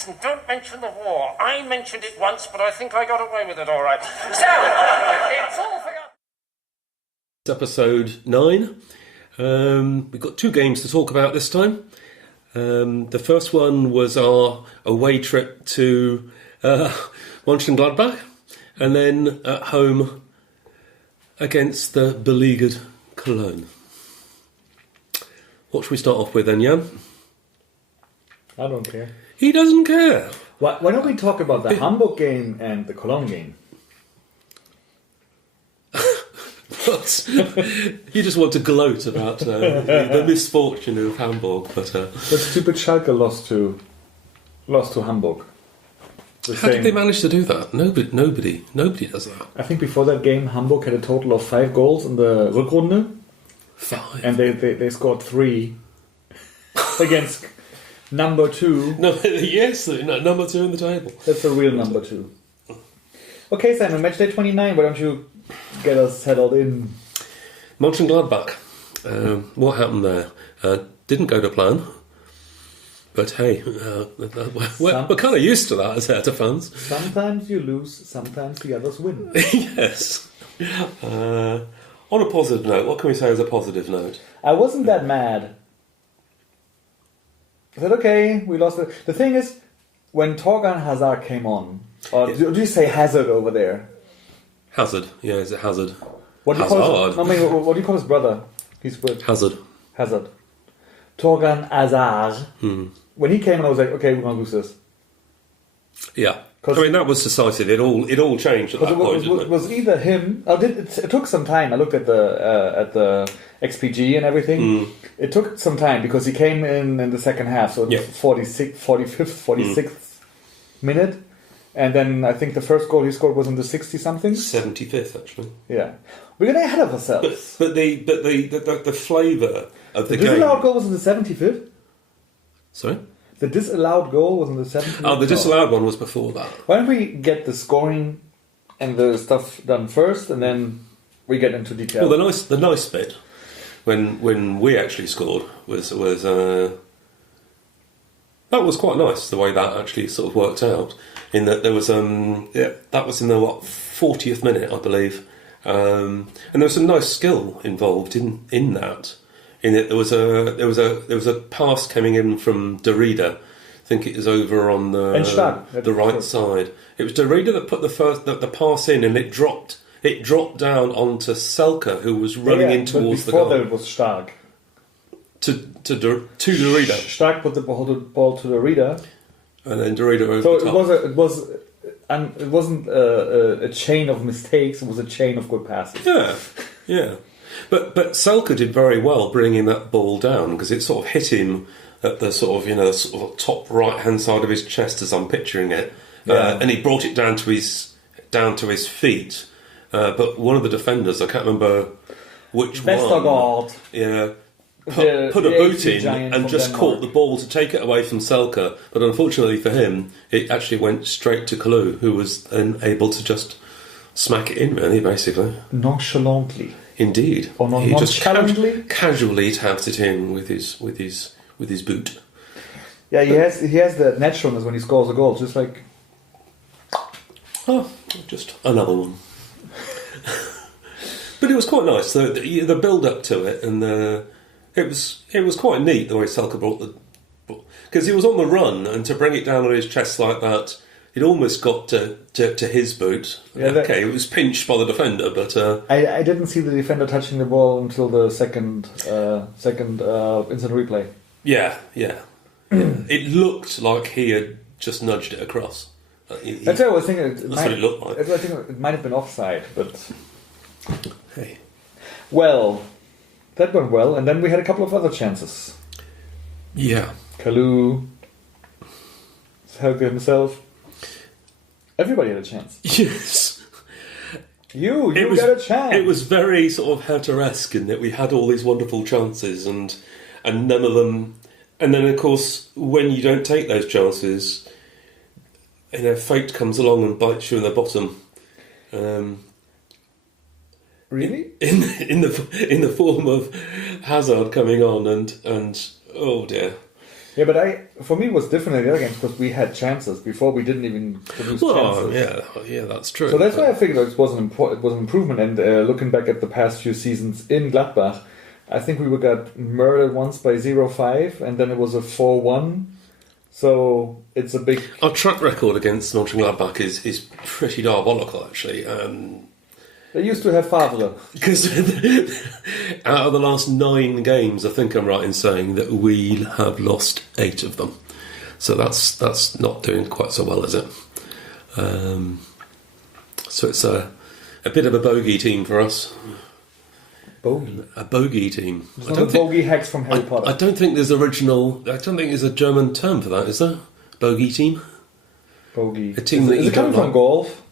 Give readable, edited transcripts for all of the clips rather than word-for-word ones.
listen, don't mention the war. I mentioned it once, but I think I got away with it all right. So, it's all forgotten. It's episode 9. We've got 2 games to talk about this time. The first one was our away trip to Monchengladbach, and then at home against the beleaguered Cologne. What should we start off with then, Jan? I don't care. He doesn't care. Why don't we talk about the Hamburg game and the Cologne game? You just want to gloat about the misfortune of Hamburg, but the stupid Schalke lost to Hamburg. How did they manage to do that? Nobody does that. I think before that game, Hamburg had a total of 5 goals in the Rückrunde. 5, and they scored 3 against number 2. No, yes, number 2 in the table. That's a real number 2. Okay, Simon, match day 29. Why don't you get us settled in? Monchengladbach. What happened there? Didn't go to plan. But hey, we're kind of used to that as Hertha fans. Sometimes you lose, sometimes the others win. Yes. On a positive note, what can we say as a positive note? I wasn't that mad. I said, okay, we lost it. The thing is, when Torgan Hazard came on, or do you say Hazard over there? Hazard, yeah, is it Hazard? What do you call what do you call his brother? He's with Hazard. Torgan Hazard. When he came in, I was like, okay, we're going to lose this. Yeah. I mean, that was decisive. It all changed at that point, didn't it? It was either him... it took some time. I looked at the XPG and everything. It took some time because he came in the second half, so 45th, 46th minute. And then I think the first goal he scored was in the 60-something. 75th, actually. Yeah. We're getting ahead of ourselves. But the flavour of the game... The disallowed goal was in the 75th? Sorry? The disallowed goal was in the 75th? Oh, the disallowed one was before that. Why don't we get the scoring and the stuff done first, and then we get into detail? Well, the nice bit, when we actually scored, was that was quite nice, the way that actually sort of worked out. In that there was that was in the 40th minute, I believe, and there was some nice skill involved in that. In that there was a pass coming in from Derrida. I think it was over on the right side. It was Derrida that put the pass in, and it dropped down onto Selke, who was running in towards the goal. Before that, it was Stark. To Derrida. Stark put the ball to Derrida. And then Derrida over the top. So it wasn't a chain of mistakes. It was a chain of good passes. Yeah. But Selke did very well bringing that ball down, because it sort of hit him at the sort of top right hand side of his chest, as I'm picturing it, and he brought it down to his feet. But one of the defenders, I can't remember which Vestergaard. one, put a boot in and just caught the ball to take it away from Selke. But unfortunately for him, it actually went straight to Kalou, who was then able to just smack it in, really, basically. Nonchalantly. Indeed. Or he just casually tapped it in with his boot. Yeah, he has the naturalness when he scores a goal, just like... Oh, just another one. But it was quite nice. The build-up to it, and it was quite neat the way Selke brought the ball. Because he was on the run, and to bring it down on his chest like that, it almost got to his boot. Yeah, it was pinched by the defender, but... I didn't see the defender touching the ball until the second instant replay. Yeah. It looked like he had just nudged it across. That's what I was thinking. That's what it looked like. I think it might have been offside, but... Hey. Well, that went well, and then we had a couple of other chances. Yeah. Kalou, Selke himself. Everybody had a chance. Yes. You got a chance. It was very sort of Hertha-esque in that we had all these wonderful chances and none of them... And then, of course, when you don't take those chances, fate comes along and bites you in the bottom. Really? In the form of Hazard coming on and oh dear. Yeah, but for me it was different in the other games because we had chances before we didn't even produce chances. Yeah, that's true. So that's why I figured it was an improvement. And looking back at the past few seasons in Gladbach, I think we got murdered once by 0-5, and then it was a 4-1. So it's a big... Our track record against Monchengladbach is pretty diabolical, actually. They used to have Favre. Because out of the last 9 games, I think I'm right in saying that we have lost 8 of them. So that's not doing quite so well, is it? So it's a bit of a bogey team for us. Bogey? A bogey team. It's not a bogey hex from Harry Potter. I don't think there's a German term for that, is there? Bogey team? Bogey. A team is it coming from golf?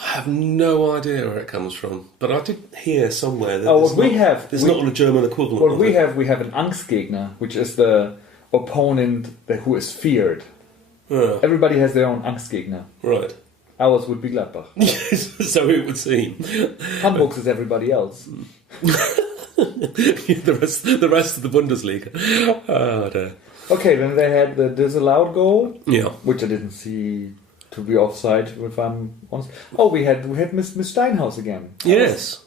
I have no idea where it comes from, but I did hear somewhere that there's not a German equivalent. What we have an Angstgegner, which is the opponent who is feared. Everybody has their own Angstgegner. Right. Ours would be Gladbach. Yes, so it would seem. Hamburg is everybody else. the rest of the Bundesliga. Oh, dear. Okay, then they had the disallowed goal, which I didn't see to be offside, if I'm honest. Oh, we had Miss Steinhaus again. Yes.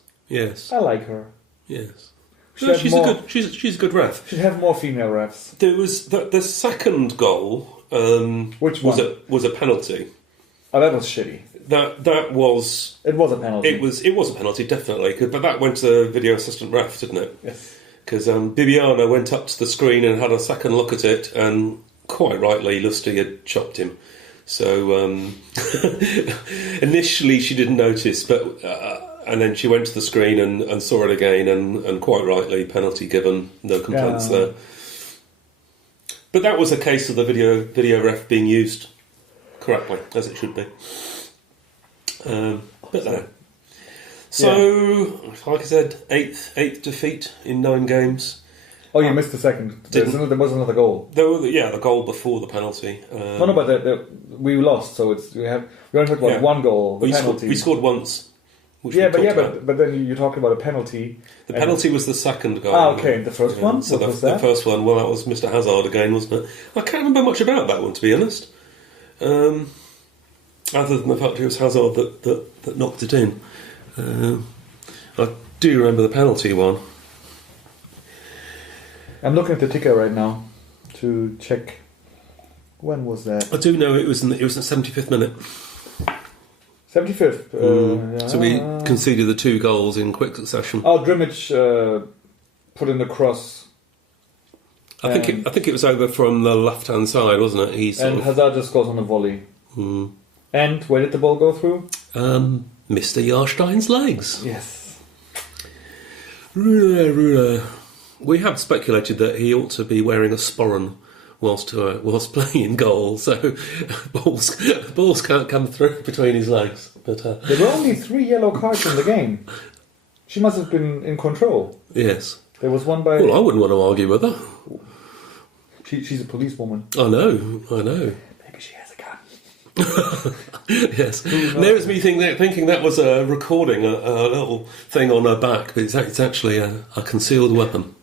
I like her. Yes. She's a good ref. Should have more female refs. There was the second goal. Which one? Was a penalty. Oh, that was shitty. That was. It was a penalty. It was a penalty, definitely. But that went to the video assistant ref, didn't it? Yes. Because Bibiana went up to the screen and had a second look at it, and quite rightly, Lustig had chopped him. So initially she didn't notice, but and then she went to the screen and saw it again, and quite rightly, penalty given, no complaints there. But that was a case of the video ref being used correctly, as it should be. But no. So, like I said, eighth defeat in 9 games. Oh, you missed the second. There was another goal. The goal before the penalty. No, but we lost, so we only talked about one goal. We scored once. But then you talked about a penalty. The penalty was the second goal. Okay. The first one? So what was the first one, that was Mr. Hazard again, wasn't it? I can't remember much about that one, to be honest. Other than the fact it was Hazard that knocked it in. I do remember the penalty one. I'm looking at the ticker right now to check. When was that? I do know it was in the 75th minute. 75th. So we conceded the 2 goals in quick succession. Oh, Drimich put in the cross. I think it was over from the left hand side, wasn't it? Hazard just goes on a volley. And where did the ball go through? Mr. Jahrstein's legs. Yes. Ruler. We have speculated that he ought to be wearing a sporran whilst playing in goal, so balls can't come through between his legs. But there were only 3 yellow cards in the game. She must have been in control. Yes. There was one by... Well, I wouldn't want to argue with her. She's a policewoman. I know. Maybe she has a gun. Yes. There's me thinking that was a recording, a little thing on her back, but it's actually a concealed weapon.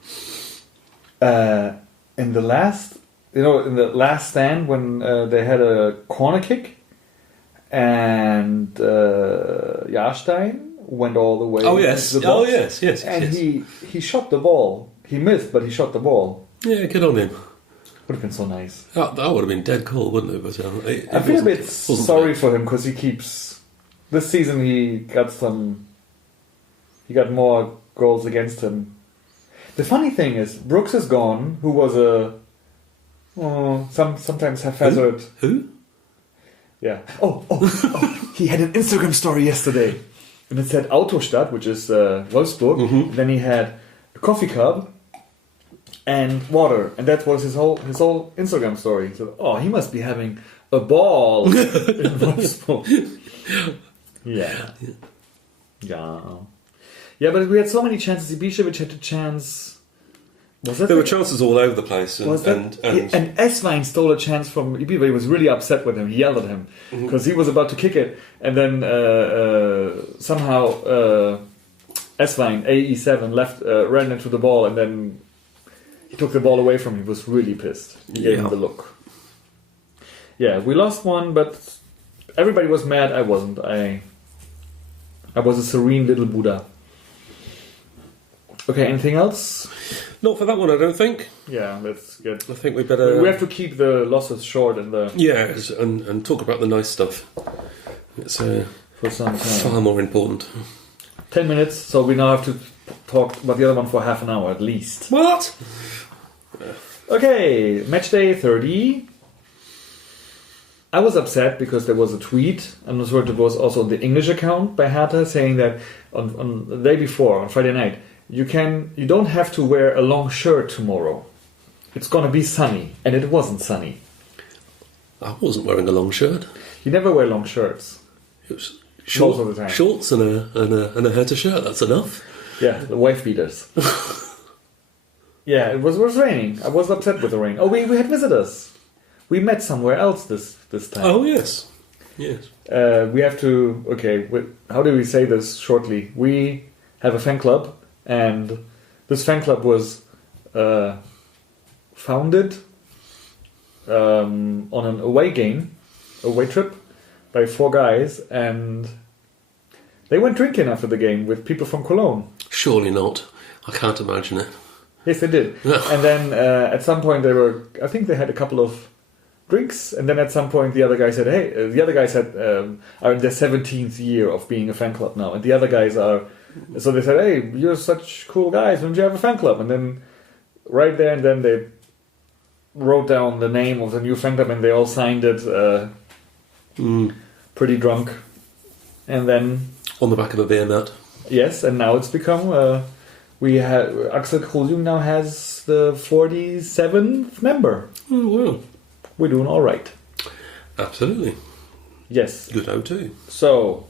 In the last stand when they had a corner kick, and Jahrstein went all the way. Oh yes, to the box, yes. And he shot the ball. He missed, but he shot the ball. Yeah, good on him. Would have been so nice. That would have been dead cool, wouldn't it? But I feel a bit sorry for him because he keeps. This season he got more goals against him. The funny thing is, Brooks is gone, who was sometimes haphazard. Who? Yeah. Oh, he had an Instagram story yesterday, and it said Autostadt, which is Wolfsburg. Mm-hmm. Then he had a coffee cup and water, and that was his whole Instagram story. So, he must be having a ball in Wolfsburg. Yeah. Yeah, but we had so many chances. Ibišević had a chance. There were chances all over the place. And Eswein stole a chance from Ibišević. He was really upset with him. He yelled at him because he was about to kick it. And then somehow Eswein, AE7, ran into the ball. And then He took the ball away from him. He was really pissed. He gave him the look. Yeah, we lost one, but everybody was mad. I wasn't. I was a serene little Buddha. Okay, anything else? Not for that one, I don't think. Yeah, that's good. I think we better... We have to keep the losses short and the... Yeah, and talk about the nice stuff. It's for some time. Far more important. 10 minutes, so we now have to talk about the other one for half an hour at least. What? Okay, match day 30. I was upset because there was a tweet, and it was also on the English account by Hertha saying that on the day before, on Friday night, you don't have to wear a long shirt tomorrow. It's gonna be sunny, and it wasn't sunny. I wasn't wearing a long shirt. You never wear long shirts. It was Most of the time. shorts and a Hertha shirt. That's enough. Yeah, the wife beaters. Yeah, it was raining. I was upset with the rain. Oh, we had visitors. We met somewhere else this time. Oh yes, yes. We have to. Okay, how do we say this shortly? We have a fan club, and this fan club was founded on an away trip by 4 guys, and they went drinking after the game with people from Cologne. Surely not. I can't imagine it. Yes, they did. And then at some point I think they had a couple of drinks, and then at some point the other guy said, "Hey," the other guys are in their 17th year of being a fan club now, and the other guys are. So they said, "Hey, you're such cool guys. Why don't you have a fan club?" And then right there and then they wrote down the name of the new fan club, and they all signed it. Pretty drunk, and then on the back of a beer mat. Yes, and now it's become. Axel Krusjung now has the 47th member. Oh well. We're doing all right. Absolutely. Yes. Good O2. So,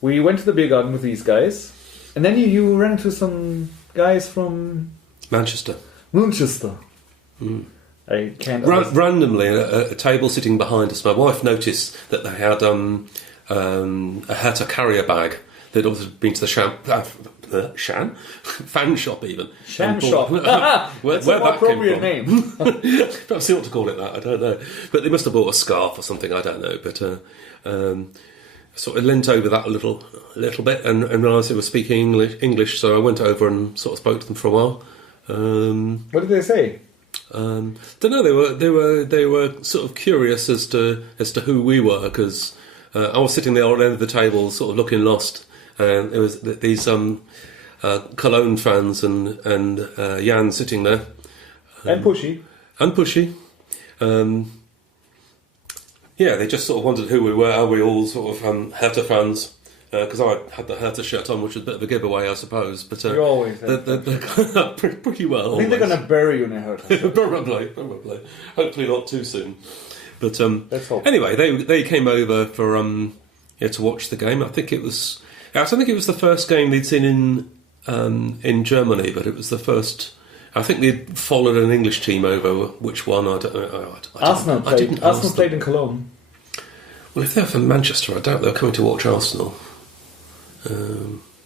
we went to the beer garden with these guys, and then you ran into some guys from Manchester. I can't. Randomly, at a table sitting behind us, my wife noticed that they had a Hertha carrier bag. They'd also been to the fan shop even. Sham shop. That's an appropriate name. Perhaps you ought to call it that. I don't know. But they must have bought a scarf or something. I don't know. But sort of leant over that a little bit and realised they were speaking English. So I went over and sort of spoke to them for a while. What did they say? Don't know. They were sort of curious as to who we were, because I was sitting there on the end of the table, sort of looking lost, and it was these Cologne fans and Jan sitting there, and Pushy. Yeah, they just sort of wondered who we were. Are we all sort of Hertha fans? Because I had the Hertha shirt on, which was a bit of a giveaway, I suppose. But you always they're pretty well. I think they're going to bury you in a Hertha shirt. Probably. Hopefully not too soon. But let's hope. Anyway, they came over for to watch the game. I think it was the first game they'd seen in Germany, but it was the first. I think they'd followed an English team over. Which one? I don't know. Arsenal played in Cologne. Well, if they're from Manchester, I doubt they're coming to watch Arsenal.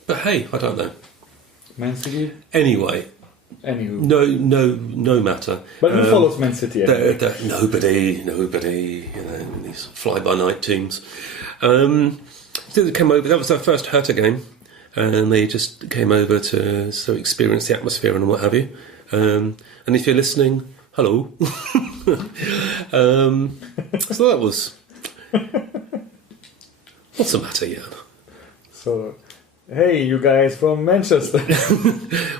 But hey, I don't know. Man City? Anyway. Anywho. No matter. But who follows Man City anyway? Nobody, these fly-by-night teams. They came over, that was their first Hertha game, and they just came over to experience the atmosphere and what have you. And if you're listening, hello. So that was... What's the matter, Jan? So, hey, you guys from Manchester.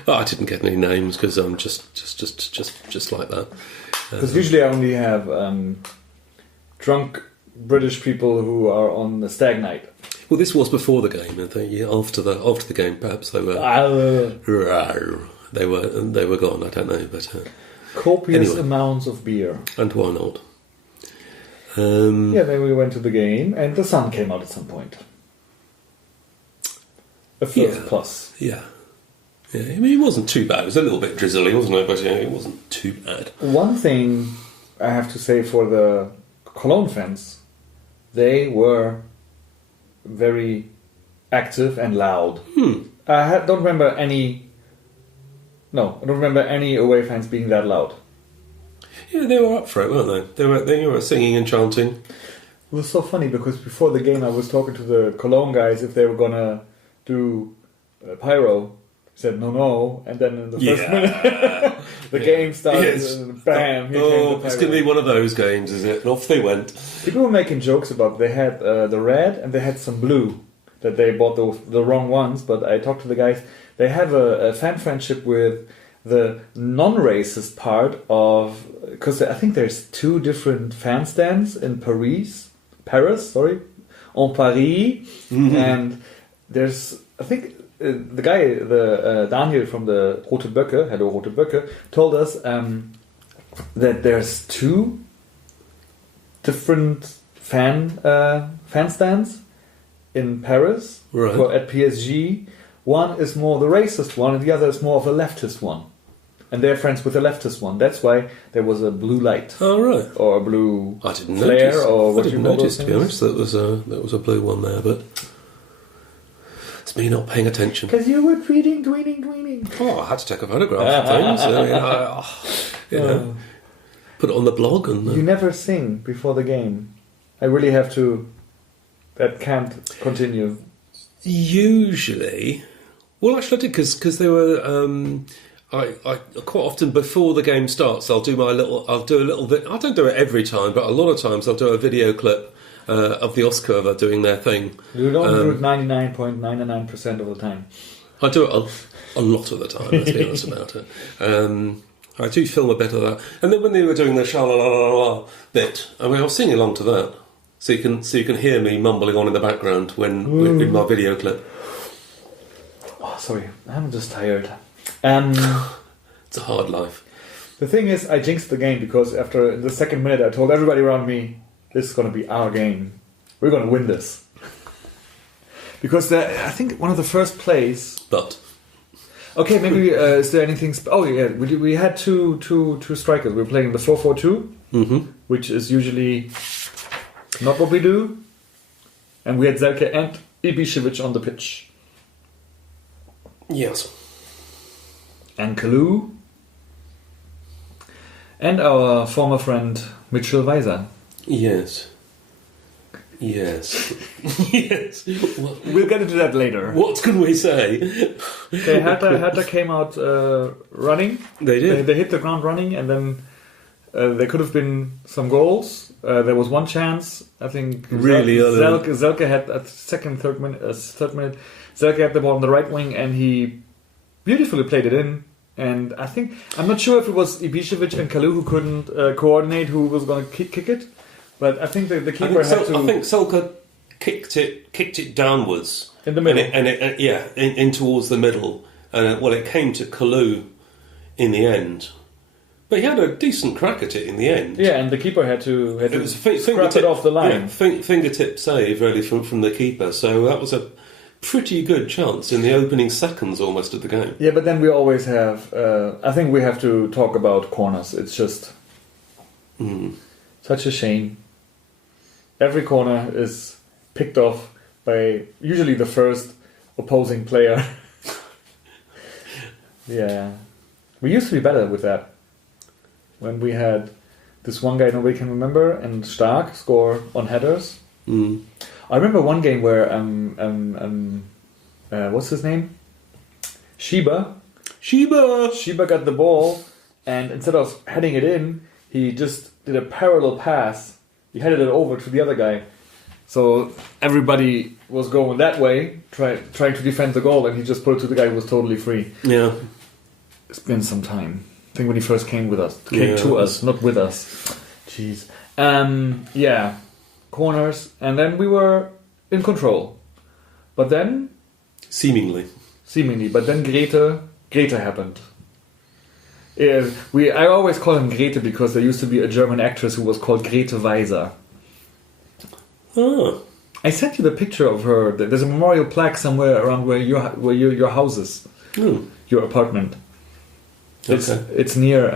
Well, I didn't get any names because I'm just like that. Because usually I only have drunk British people who are on the stag night. Well, this was before the game. I think after the game, perhaps they were they were gone. I don't know, but copious amounts of beer. And why not? Then we went to the game, and the sun came out at some point. A first plus. Yeah. I mean, it wasn't too bad. It was a little bit drizzly, wasn't it? But it wasn't too bad. One thing I have to say for the Cologne fans, they were very active and loud. I don't remember any No, I don't remember any away fans being that loud. Yeah, they were up for it, weren't they? They were singing and chanting. It was so funny because before the game I was talking to the Cologne guys if they were gonna do pyro. Said no, and then in the first minute the game started and bam, here came the pyro. It's going to be one of those games, is it? And off they went. People were making jokes about they had the red and they had some blue that they bought the wrong ones, but I talked to the guys. They have a fan friendship with the non-racist part of, because I think there's 2 different fan stands in Paris, en Paris, and there's, I think, the guy, Daniel from the Rote Böcke, Hello Rote Böcke, told us that there's 2 different fan stands in Paris at PSG. One is more the racist one, and the other is more of a leftist one. And they're friends with the leftist one. That's why there was a blue light. Oh, right. Or a blue I didn't flare. Notice. Or what I didn't notice, to be honest, that was a blue one there, but it's me not paying attention. Because you were tweeting. Oh, I had to take a photograph of things. Put it on the blog. And You never sing before the game. I really have to... That can't continue. Usually... Well, actually I did, because they were... I quite often before the game starts, I'll do a little bit. I don't do it every time, but a lot of times I'll do a video clip of the Oskurva doing their thing. You don't do it 99.99% of the time. I do it a lot of the time. Let's be honest about it. I do film a bit of that, and then when they were doing the sha la la la la bit, I was singing along to that, so you can hear me mumbling on in the background in my video clip. Oh, sorry, I'm just tired. It's a hard life. The thing is, I jinxed the game because after the second minute I told everybody around me, this is going to be our game. We're going to win this. Because I think one of the first plays... But... Okay, maybe is there anything... we had two strikers. We were playing the 4-4-2, which is usually not what we do. And we had Selke and Ibišević on the pitch. Yes. And Kalu, and our former friend Mitchell Weiser. Yes. Yes. We'll get into that later. What can we say? Okay, Hertha came out running. They did. They hit the ground running, and then there could have been some goals. There was one chance, I think. Really Selke had at third minute. Selke had the ball on the right wing, and he beautifully played it in. And I'm not sure if it was Ibišević and Kalu who couldn't coordinate who was going to kick it, but I think the keeper had to. I think Selke kicked it downwards in the middle, and in towards the middle, and it came to Kalu in the end. But he had a decent crack at it in the end. Yeah, and the keeper had to scrap it off the line. Yeah, fingertip save really from the keeper. So that was a pretty good chance in the opening seconds almost of the game. Yeah, but then we always have... I think we have to talk about corners. It's just such a shame. Every corner is picked off by usually the first opposing player. Yeah. We used to be better with that. When we had this one guy nobody can remember and Stark score on headers. I remember one game where what's his name? Sheba got the ball, and instead of heading it in, he just did a parallel pass. He headed it over to the other guy. So everybody was going that way, trying to defend the goal, and he just put it to the guy who was totally free. Yeah. It's been some time. I think when he first came to us, not with us. Jeez. Yeah. Corners, and then we were in control. But then... Seemingly, but then Grete happened. I always call him Grete because there used to be a German actress who was called Grete Weiser. Oh. I sent you the picture of her. There's a memorial plaque somewhere around where your house is. Your apartment. Okay. It's near...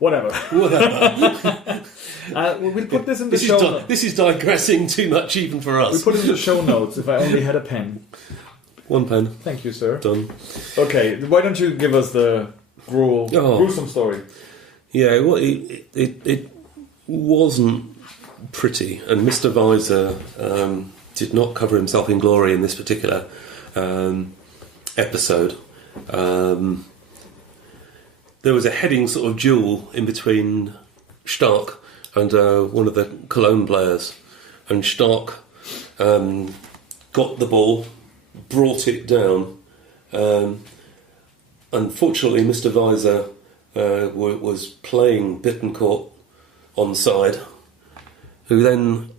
Whatever. We'll put this in the show notes. This is digressing too much even for us. We put it in the show notes if I only had a pen. 1 pen. Thank you, sir. Done. Okay, why don't you give us the gruesome story? Yeah, well, it wasn't pretty, and Mr. Visor did not cover himself in glory in this particular episode. There was a heading sort of duel in between Stark and one of the Cologne players, and Stark got the ball, brought it down. Unfortunately, Mr. Visor was playing Bittencourt onside, who then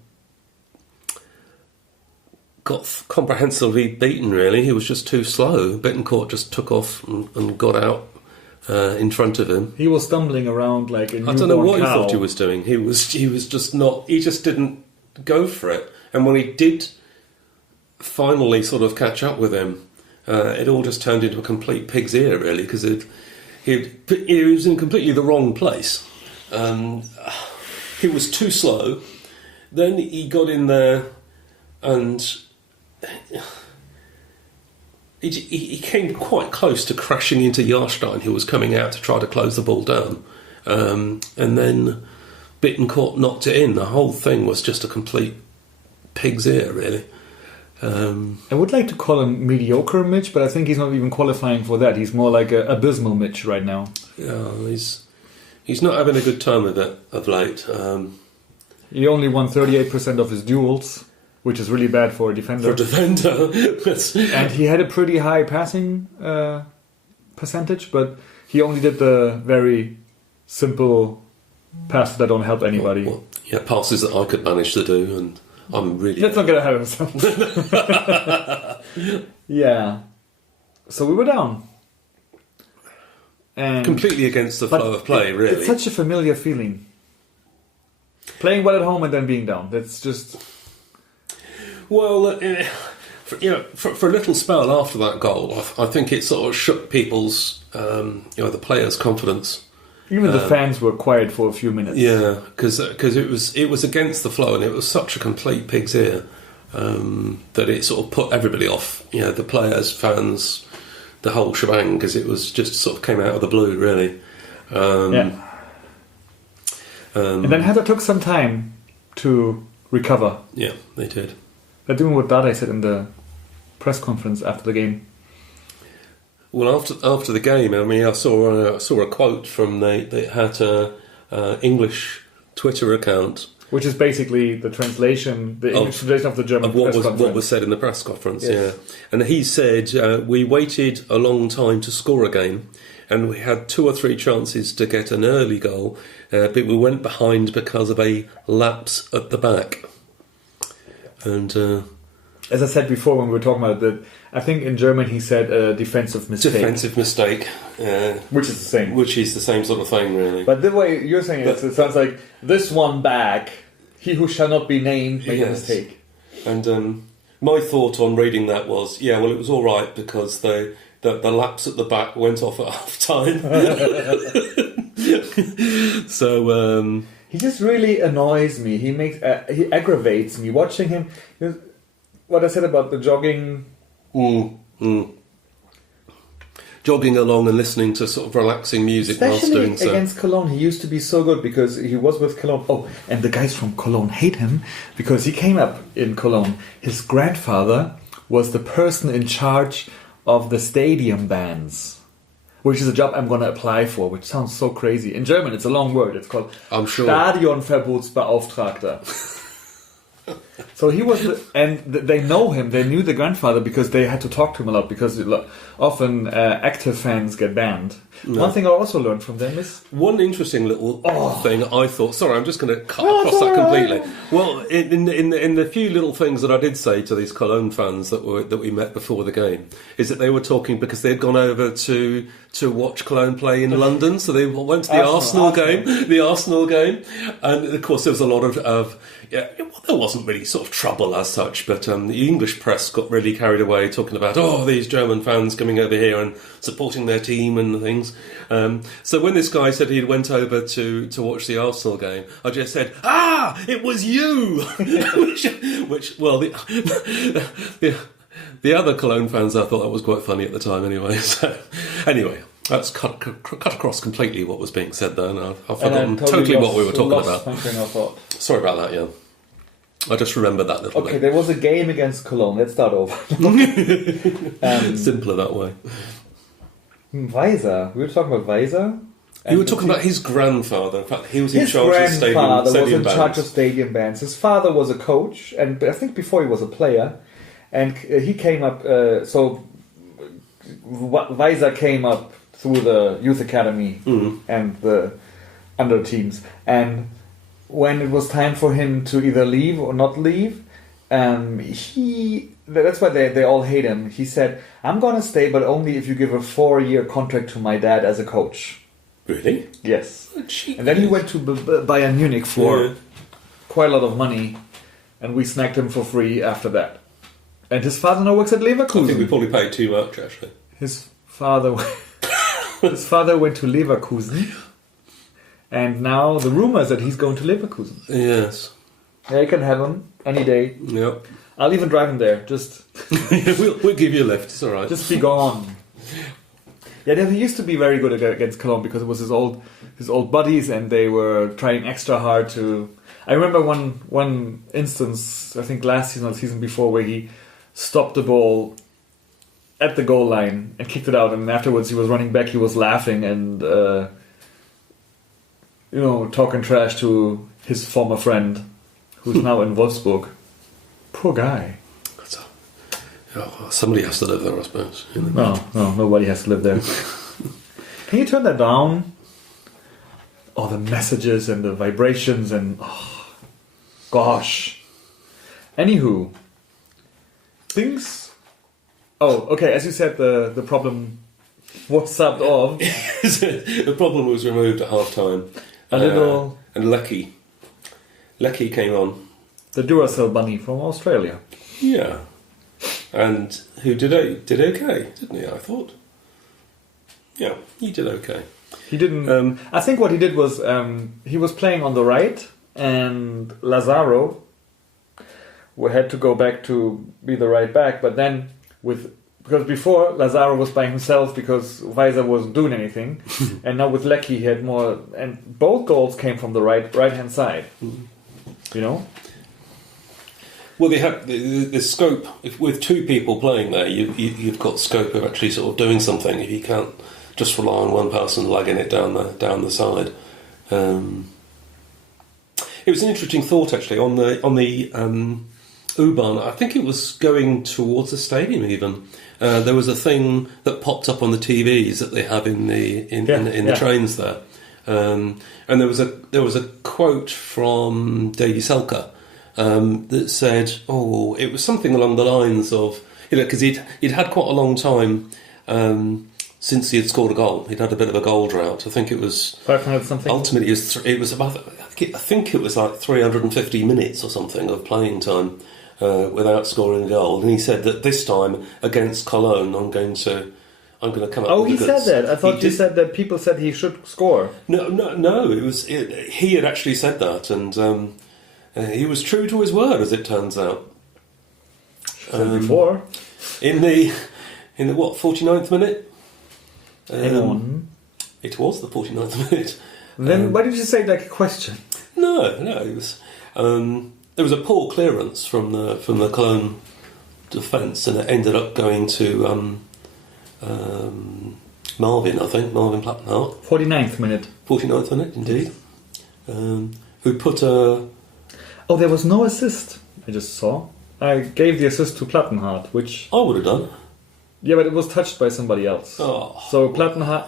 got comprehensively beaten, really. He was just too slow. Bittencourt just took off and got out in front of him. He was stumbling around like a newborn I don't know what cow. he thought he was doing. He was just not... He just didn't go for it. And when he did finally sort of catch up with him, it all just turned into a complete pig's ear, really, because he was in completely the wrong place. He was too slow. Then he got in there and he came quite close to crashing into Jahrstein, who was coming out to try to close the ball down. And then Bittencourt knocked it in. The whole thing was just a complete pig's ear, really. I would like to call him mediocre Mitch, but I think he's not even qualifying for that. He's more like a abysmal Mitch right now. Yeah, he's not having a good time of it of late. He only won 38% of his duels, which is really bad for a defender. And he had a pretty high passing percentage, but he only did the very simple passes that don't help anybody. Yeah, passes that I could manage to do, and I'm really... Let's not get ahead of ourselves. Yeah. So we were down. And completely against the flow of play, really. It's such a familiar feeling. Playing well at home and then being down. That's just... Well, for a little spell after that goal, I think it sort of shook people's, the players' confidence. Even the fans were quiet for a few minutes. Yeah, because it was against the flow, and it was such a complete pig's ear that it sort of put everybody off. You know, the players, fans, the whole shebang, because it was just sort of came out of the blue, really. And then Hertha took some time to recover. Yeah, they did. They're doing what Dade said in the press conference after the game. Well, after the game, I mean, I saw a quote from the Hertha English Twitter account, which is basically the translation, English translation of the German press conference. What was said in the press conference. Yes. Yeah, and he said we waited a long time to score again, and we had 2 or 3 chances to get an early goal, but we went behind because of a lapse at the back. And as I said before when we were talking about it, I think in German he said defensive mistake. Defensive mistake. Which is the same. Which is the same sort of thing, really. But the way you're saying it sounds like this one back, he who shall not be named made a mistake. And my thought on reading that was, yeah, well, it was all right because the lapse at the back went off at half time. So he just really annoys me. He aggravates me watching him. What I said about the jogging. Jogging along and listening to sort of relaxing music whilst doing so. Against Cologne, he used to be so good because he was with Cologne. Oh, and the guys from Cologne hate him because he came up in Cologne. His grandfather was the person in charge of the stadium bands, which is a job I'm going to apply for, which sounds so crazy. In German, it's a long word. It's called Stadionverbotsbeauftragter. So he was, and they know him. They knew the grandfather because they had to talk to him a lot. Because often active fans get banned. No. One thing I also learned from them is one interesting little thing. I thought. Sorry, I'm just going to cut across that completely. Well, in the few little things that I did say to these Cologne fans that we met before the game is that they were talking because they had gone over to watch Cologne play in London, so they went to the Arsenal game, and of course there was a lot of there wasn't really sort of trouble as such, but the English press got really carried away talking about these German fans coming over here and supporting their team and things. So when this guy said he went over to watch the Arsenal game, I just said, it was you! which the other Cologne fans, I thought that was quite funny at the time anyway. So, anyway, that's cut across completely what was being said there, and I've forgotten totally what we were talking about. Sorry about that, yeah. I just remembered that little bit. Okay, there was a game against Cologne. Let's start over. Simpler that way. Weiser. We were talking about Weiser. You were talking about his grandfather. In fact, he was in charge of stadium bands. His grandfather was in charge of stadium bands. His father was a coach, and I think before he was a player. And he came up, so Weiser came up through the youth academy and the under teams. And when it was time for him to either leave or not leave, that's why they all hate him. He said, I'm going to stay, but only if you give a 4-year contract to my dad as a coach. Really? Yes. And then he went to Bayern Munich for quite a lot of money, and we snagged him for free after that. And his father now works at Leverkusen. I think we probably paid too much, actually. His father went to Leverkusen, and now the rumour is that he's going to Leverkusen. Yes. Yeah, you can have him any day. Yep. I'll even drive him there. Just we'll give you a lift. It's all right. Just be gone. Yeah, he used to be very good against Cologne because it was his old buddies, and they were trying extra hard to. I remember one instance, I think last season or the season before, where he stopped the ball at the goal line and kicked it out, and afterwards he was running back, he was laughing and talking trash to his former friend, who's now in Wolfsburg. Poor guy. Somebody has to live there, I suppose. No, nobody has to live there. Can you turn that down? All the messages and the vibrations and gosh. Anywho, things. Oh, okay. As you said, the problem was subbed off. The problem was removed at half time. And Lecky came on. The Duracell bunny from Australia. Yeah. And who did okay, didn't he? I thought. Yeah, he did okay. He didn't. I think what he did was he was playing on the right, and Lazaro had to go back to be the right back. But then because before Lazaro was by himself because Weiser wasn't doing anything, and now with Lecky he had more. And both goals came from the right hand side. You know. Well, they have the scope. With two people playing there, you've got scope of actually sort of doing something. If you can't just rely on one person lugging it down the side. It was an interesting thought actually on the U-Bahn. I think it was going towards the stadium even. There was a thing that popped up on the TVs that they have in the trains there, and there was a quote from Davy Selke. That said, it was something along the lines of, because he'd had quite a long time since he had scored a goal. He'd had a bit of a goal drought. I think it was 500 something. Ultimately, it was about. I think it was like 350 minutes or something of playing time without scoring a goal. And he said that this time against Cologne, I'm going to come up. Oh, with he said that. I thought you said that people said he should score. No. He had actually said that, and. He was true to his word, as it turns out. Before, in the 49th minute. Hang on. It was the 49th minute. Then why did you say like a question? No. It was. There was a poor clearance from the Cologne defence, and it ended up going to Marvin Plattenhardt. 49th minute. 49th minute, indeed. Who put a. Oh, there was no assist, I just saw. I gave the assist to Plattenhardt, which... I would have done. Yeah, but it was touched by somebody else. Oh. So Plattenhardt...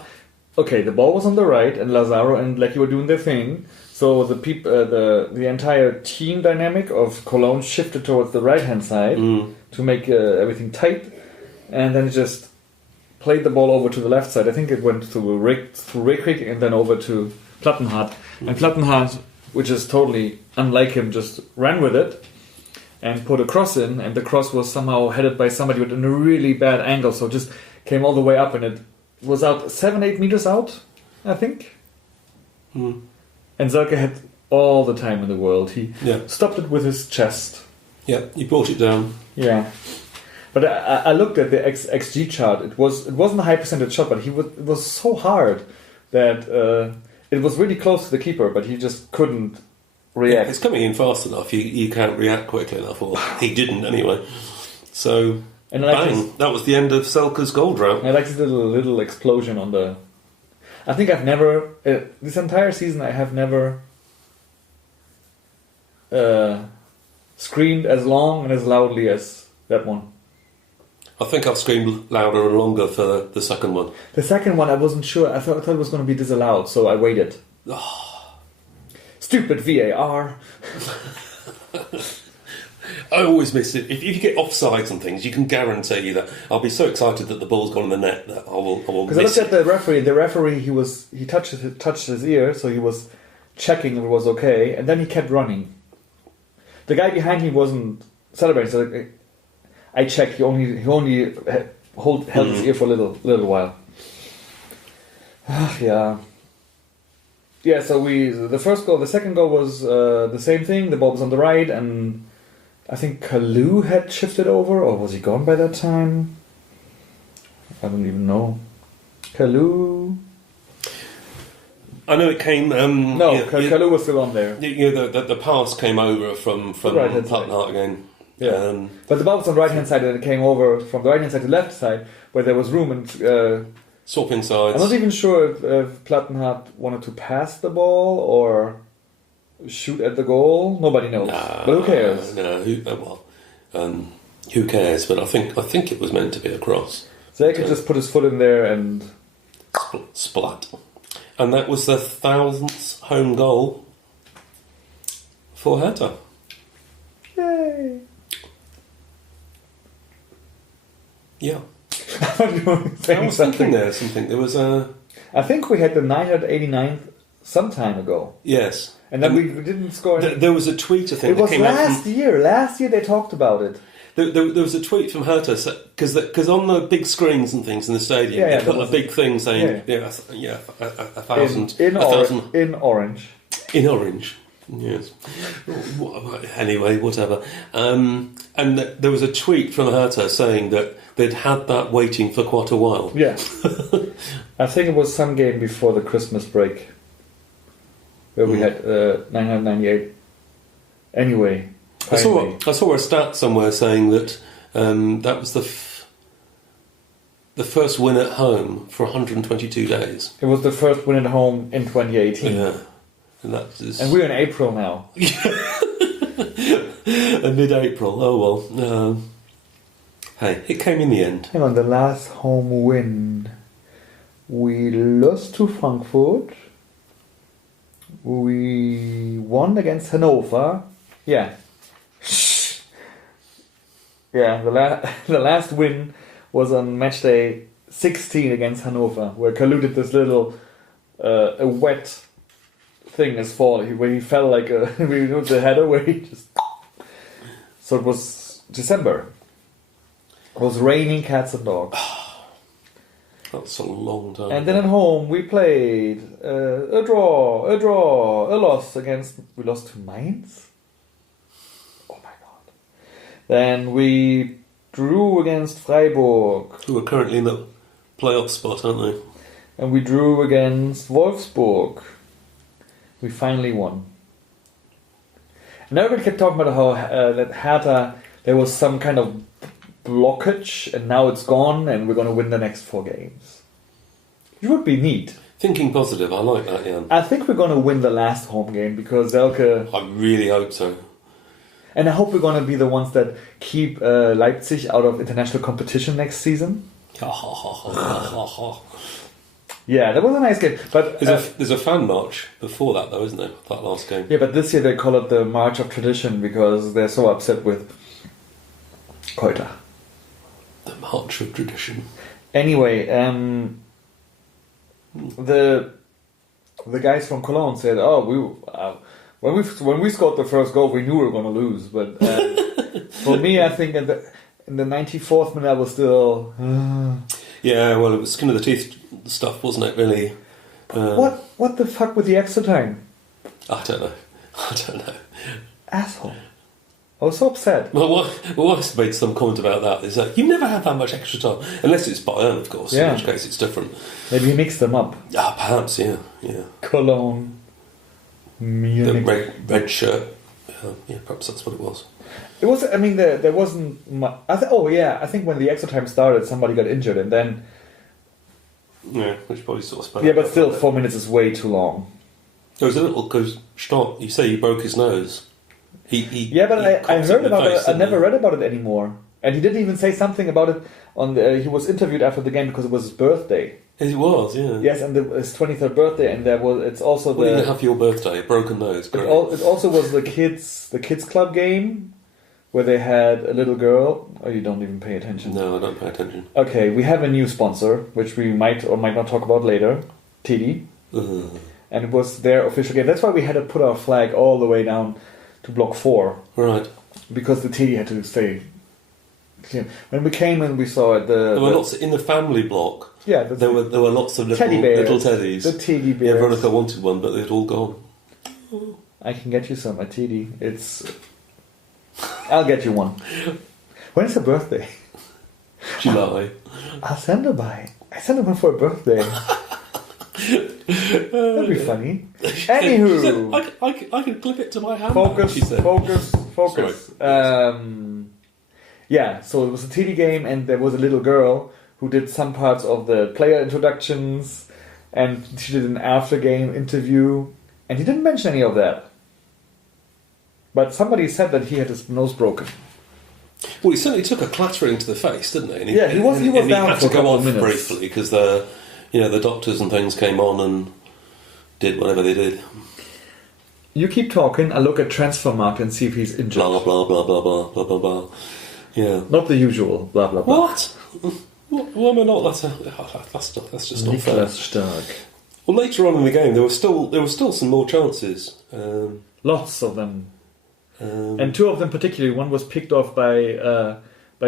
Okay, the ball was on the right, and Lazaro and Lecky were doing their thing. So the entire team dynamic of Cologne shifted towards the right-hand side to make everything tight. And then it just played the ball over to the left side. I think it went through Rekrik and then over to Plattenhardt. And Plattenhardt, which is totally unlike him, just ran with it and put a cross in, and the cross was somehow headed by somebody with a really bad angle, so it just came all the way up, and it was out 7-8 meters out, I think. And Selke had all the time in the world. He stopped it with his chest. Yeah, he brought it down. Yeah. But I looked at the XG chart. It wasn't a high percentage shot, but it was so hard that it was really close to the keeper, but he just couldn't react. It's coming in fast enough. You can't react quickly enough, or he didn't anyway. So, and bang! That was the end of Selke's goal drought. I like this little explosion on the. I think I've never this entire season I have never screamed as long and as loudly as that one. I think I've screamed louder and longer for the second one. The second one I wasn't sure. I thought it was going to be disallowed, so I waited. Stupid VAR. I always miss it. If you get offsides and things, you can guarantee that I'll be so excited that the ball's gone in the net that I will because I looked at the referee. The referee he touched his ear, so he was checking if it was okay, and then he kept running. The guy behind me wasn't celebrating, so I checked. He only held his ear for a little while. Yeah. Yeah. So the second goal was the same thing. The ball was on the right, and I think Kalou had shifted over, or was he gone by that time? I don't even know. Kalou. I know it came. Kalou was still on there. The pass came over from Plattenhardt again. Yeah, but the ball was on the right hand side, and it came over from the right hand side to the left side, where there was room and swapping sides. I'm not even sure if Plattenhardt wanted to pass the ball or shoot at the goal. Nobody knows. But who cares? Who cares? But I think it was meant to be a cross. Selke just put his foot in there and splat. And that was the 1000th home goal for Hertha. Yay! Yeah. I was thinking there something. There was a. I think we had the 989th some time ago. Yes. And then we didn't score. There was a tweet, I think. It was last year. Last year they talked about it. There was a tweet from Hertha because on the big screens and things in the stadium, they put a big thing saying, 1,000 in orange. In orange, yes. Anyway, whatever. And there was a tweet from Hertha saying that they'd had that waiting for quite a while. Yeah, I think it was some game before the Christmas break where we had 998. Anyway. I saw a stat somewhere saying that that was the first win at home for 122 days. It was the first win at home in 2018. Yeah, and we're in April now. Mid-April. Oh well. Hey, it came in the end. Hang on, the last home win, we lost to Frankfurt. We won against Hannover. Yeah. Yeah, the last win was on match day 16 against Hannover, where Kalou did this little a wet thing as fall, where he fell like the header where he just. So it was December. It was raining cats and dogs. That's a long time. And then at home we played a loss against. We lost to Mainz. Then we drew against Freiburg. Who are currently in the playoff spot, aren't they? And we drew against Wolfsburg. We finally won. And everybody kept talking about how that Hertha, there was some kind of blockage, and now it's gone, and we're going to win the next 4 games. It would be neat. Thinking positive, I like that, Jan. I think we're going to win the last home game, because Selke... I really hope so. And I hope we're going to be the ones that keep Leipzig out of international competition next season. Yeah, that was a nice game. But there's a fan march before that, though, isn't there? That last game. Yeah, but this year they call it the March of Tradition because they're so upset with Keuter. The March of Tradition. Anyway, the guys from Cologne said, when we scored the first goal, we knew we were going to lose. But for me, I think in the 94th minute, I was still... Yeah, well, it was skin of the teeth stuff, wasn't it, really? What the fuck with the extra time? I don't know. Asshole. I was so upset. My wife made some comment about that. It's like, you never have that much extra time. Unless it's Bayern, of course, in which case it's different. Maybe he mixed them up. Ah, perhaps, yeah. Cologne, Munich. The red shirt. Yeah, perhaps that's what it was. It was, I mean, there wasn't much. I think when the extra time started, somebody got injured, and then... Yeah, which probably sort of spoke. Yeah, but still, 4 minutes is way too long. There was a little, because Stott, you say he broke his nose. I heard about it. I never read about it anymore. And he didn't even say something about it he was interviewed after the game because it was his birthday. It was, yeah. Yes, and his 23rd birthday, and it's also you have your birthday, a broken nose. It also was the kids club game where they had a little girl. Oh, you don't even pay attention. No, I don't pay attention. Okay, we have a new sponsor, which we might or might not talk about later. TD. And it was their official game. That's why we had to put our flag all the way down to block 4. Right. Because the TD had to stay clear. When we came and we saw it, there were lots in the family block. Yeah, there were lots of little teddies. The teddy bears. Yeah, Veronica wanted one, but they'd all gone. I can get you some, a teddy. I'll get you one. When's her birthday? July. I'll send her by. I sent her one for her birthday. That'd be funny. Anywho, I can clip it to my hand. Focus. Sorry. Yeah, so it was a TD game, and there was a little girl who did some parts of the player introductions, and she did an after-game interview, and he didn't mention any of that. But somebody said that he had his nose broken. Well, he certainly took a clattering to the face, didn't he? And he was down he had for to go off minutes. briefly because the doctors and things came on and did whatever they did. You keep talking. I look at Transfermarkt and see if he's injured. Blah blah blah blah blah blah blah blah. Yeah. Not the usual. Blah blah blah. What? Why am I not? That's just not fair. Niklas Stark. Well, later on in the game, there were still some more chances. Lots of them. And 2 of them particularly. One was picked off by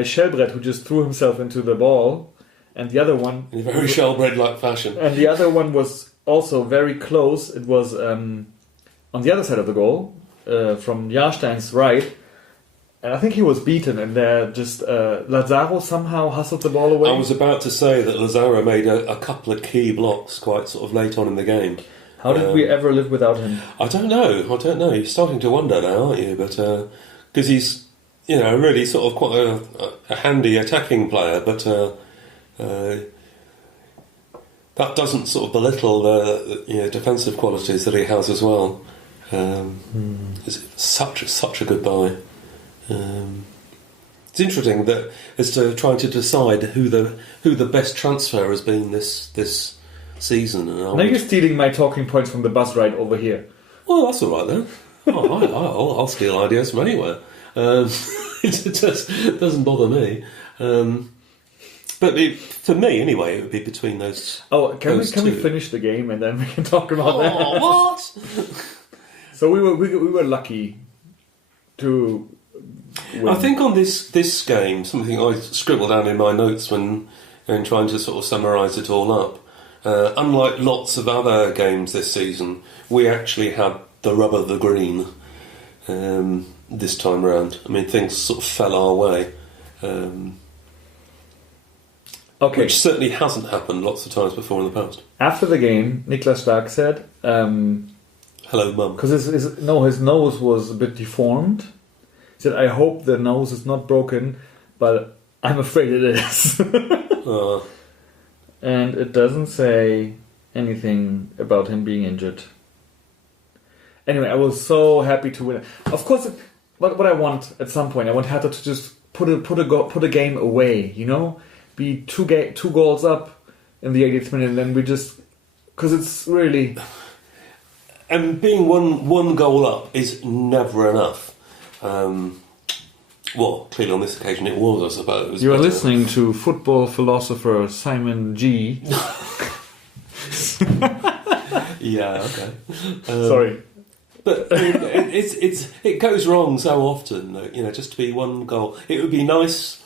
Shelbrett, who just threw himself into the ball, and the other one in a very Shelbrett-like fashion. And the other one was also very close. It was on the other side of the goal, from Jahrstein's right. And I think he was beaten, and just Lazaro somehow hustled the ball away. I was about to say that Lazaro made a couple of key blocks quite sort of late on in the game. How did we ever live without him? I don't know. You're starting to wonder now, aren't you? But because he's, really sort of quite a handy attacking player, but that doesn't sort of belittle the defensive qualities that he has as well. It's such a good buy. It's interesting that as to trying to decide who the best transfer has been this season. Now you're stealing my talking points from the bus ride over here. Well, that's all right then. I'll steal ideas from anywhere. It doesn't bother me. But for me, anyway, it would be between those. Oh, can we finish the game and then we can talk about that? What? So we were lucky to win. I think on this game, something I scribbled down in my notes when trying to sort of summarise it all up. Unlike lots of other games this season, we actually had the rub of the green this time round. I mean, things sort of fell our way. Okay. Which certainly hasn't happened lots of times before in the past. After the game, Niklas Stark said... Hello, Mum. Because his nose was a bit deformed. He said, I hope the nose is not broken, but I'm afraid it is. And it doesn't say anything about him being injured. Anyway, I was so happy to win. Of course, what I want at some point, I want Hertha to just put a game away, Be two goals up in the 80th minute, and then we just... Because it's really... And being one goal up is never enough. Well, clearly on this occasion it was, I suppose. You are listening to football philosopher Simon G. Yeah, okay. Sorry. But it goes wrong so often, just to be one goal. It would be nice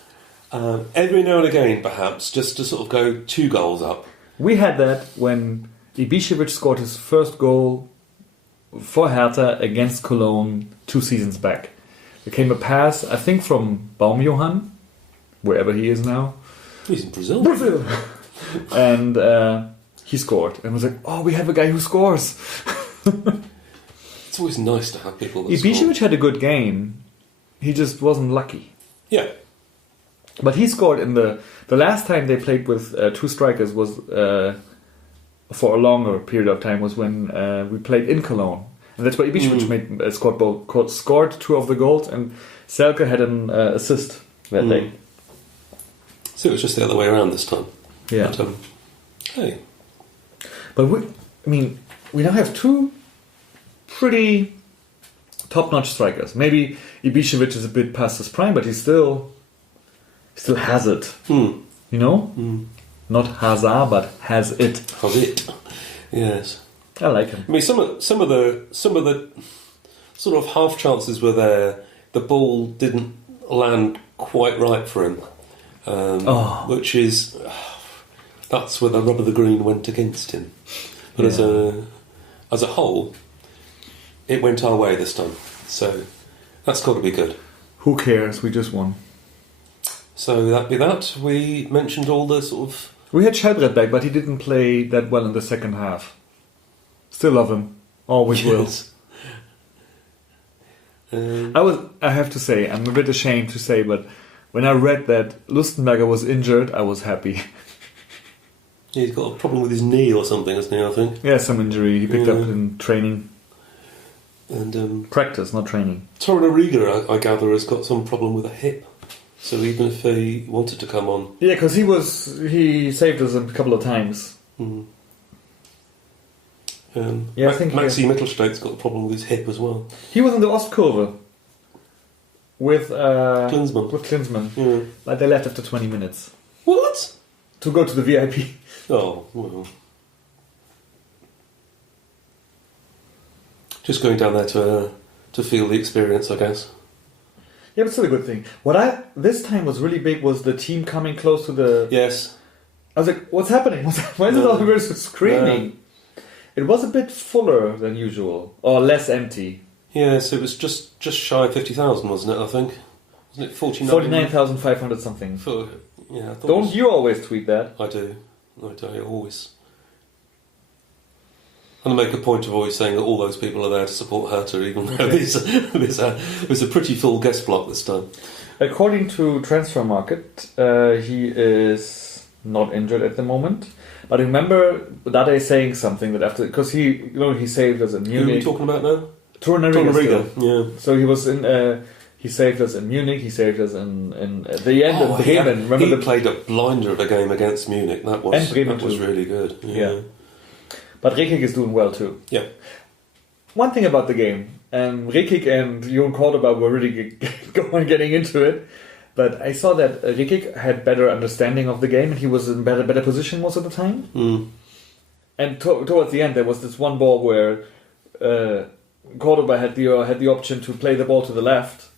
every now and again, perhaps, just to sort of go 2 goals up. We had that when Ibišević scored his first goal for Hertha against Cologne 2 seasons back. There came a pass, I think, from Baumjohann, wherever he is now. He's in Brazil. Brazil! And he scored. And was like, oh, we have a guy who scores. It's always nice to have people that score. Ibišević had a good game. He just wasn't lucky. Yeah. But he scored in the last time they played with two strikers was for a longer period of time was when we played in Cologne, and that's why Ibišević scored two of the goals, and Selke had an assist that day. So it was just the other way around this time. Yeah. But, hey. But we now have two pretty top-notch strikers. Maybe Ibišević is a bit past his prime, but he still has it. You know? Not Hazard, but has it. Has it. Yes. I like him. I mean, some of the sort of half chances were there. The ball didn't land quite right for him, which is that's where the rub of the green went against him. But as a whole, it went our way this time. So that's got to be good. Who cares? We just won. So that be that. We mentioned all the sort of. We had Shelbrett back, but he didn't play that well in the second half. Still love him. Always will. I have to say, I'm a bit ashamed to say, but when I read that Lustenberger was injured, I was happy. He's got a problem with his knee or something, hasn't he, I think? Yeah, some injury he picked up in training. And practice, not training. Torunariga, I gather, has got some problem with a hip. So even if he wanted to come on... Yeah, because he saved us a couple of times. I think Maxi Mittelstadt's got a problem with his hip as well. He was in the Ostkurve with Klinsmann. Yeah. Like they left after 20 minutes. What? To go to the VIP. Oh, well. Just going down there to feel the experience, I guess. Yeah, but still a good thing. This time was really big was the team coming close to the... Yes. I was like, what's happening? Why is it all everybody screaming? It was a bit fuller than usual, or less empty. Yes, it was just shy of 50,000, wasn't it, I think? Wasn't it 49,500 something. Yeah, Don't you always tweet that? I do, always. And I make a point of always saying that all those people are there to support Hertha, even though there's a pretty full guest block this time. According to Transfer Market, he is not injured at the moment. But I remember Dade saying something that after, because he saved us in Munich. Who are we talking about now? Torunariga. Yeah. So he was in. He saved us in Munich. He saved us in at the end of Bremen. Yeah. He played a blinder of a game against Munich. That was really good. Yeah. But Rekik is doing well too. Yeah. One thing about the game, Rekik and Jon Cordoba were really getting into it. But I saw that Rekik had better understanding of the game and he was in better position most of the time. And towards the end, there was this one ball where Cordoba had the option to play the ball to the left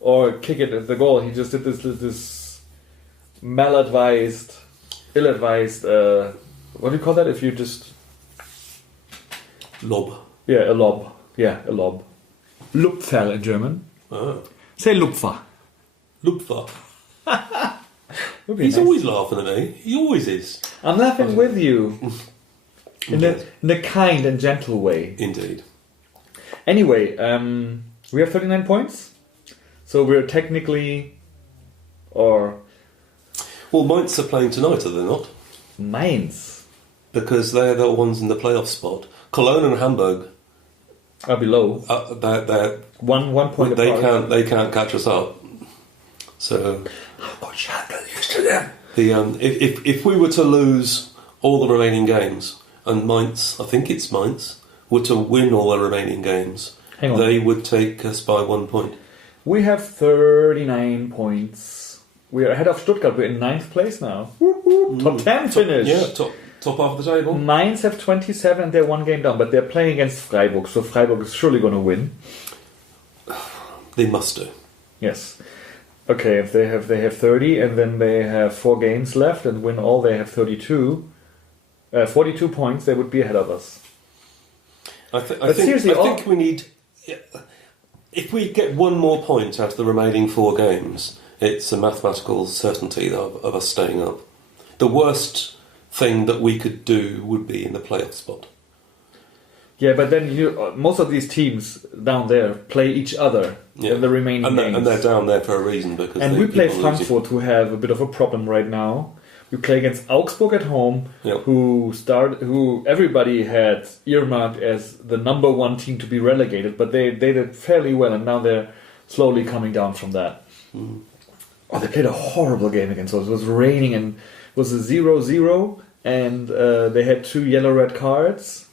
or kick it at the goal. He just did this ill-advised. What do you call that? If you just lob. Yeah, a lob. Yeah, a lob. Lupfer in German. Oh. Say Lupfer. Lupfer. He's always laughing at me. He always is. I'm laughing with you. in a kind and gentle way. Indeed. Anyway, we have 39 points. So we're technically... Well, Mainz are playing tonight, are they not? Mainz? Because they're the ones in the playoff spot. Cologne and Hamburg are below. They're one point apart. They can't catch us up. So how got Schalke used to them? If we were to lose all the remaining games and Mainz, I think it's Mainz, were to win all the remaining games, they would take us by 1 point. We have 39 points. We are ahead of Stuttgart. We're in 9th place now. Top 10 finish. Top half of the table. Mainz have 27 and they're one game down, but they're playing against Freiburg, so Freiburg is surely going to win. They must do. Yes. Okay, if they have 30 and then they have 4 games left and win all, they have 42 points. They would be ahead of us. I think we need. if we get one more point out of the remaining 4 games, it's a mathematical certainty of us staying up. The worst thing that we could do would be in the playoff spot. Yeah, but then most of these teams down there play each other in the remaining games. And they're down there for a reason. And we play Frankfurt, who have a bit of a problem right now. We play against Augsburg at home, who everybody had earmarked as the number 1 team to be relegated, but they did fairly well, and now they're slowly coming down from that. Mm. Oh, they played a horrible game against us. It was raining, and it was a 0-0, and they had 2 yellow-red cards.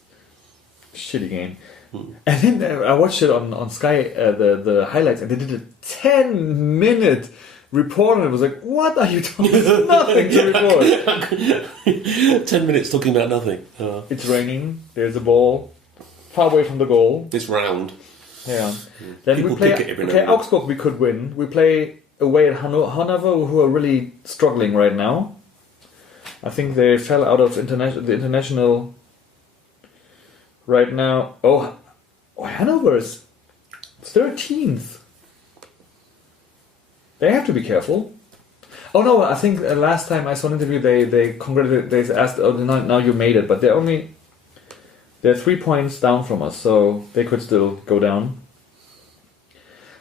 Shitty game. Mm. And then I watched it on Sky, the highlights, and they did a 10-minute report, and it was like, what are you doing? There's nothing to report. 10 minutes talking about nothing. It's raining, there's a ball, far away from the goal. It's round. Yeah. Then we play Augsburg, we could win. We play away at Hanover, who are really struggling right now. I think they fell out of the international right now. Oh, Hanover is 13th. They have to be careful. Oh no, I think last time I saw an interview, they congratulated, they asked, "Oh, now you made it," but they're 3 points down from us, so they could still go down.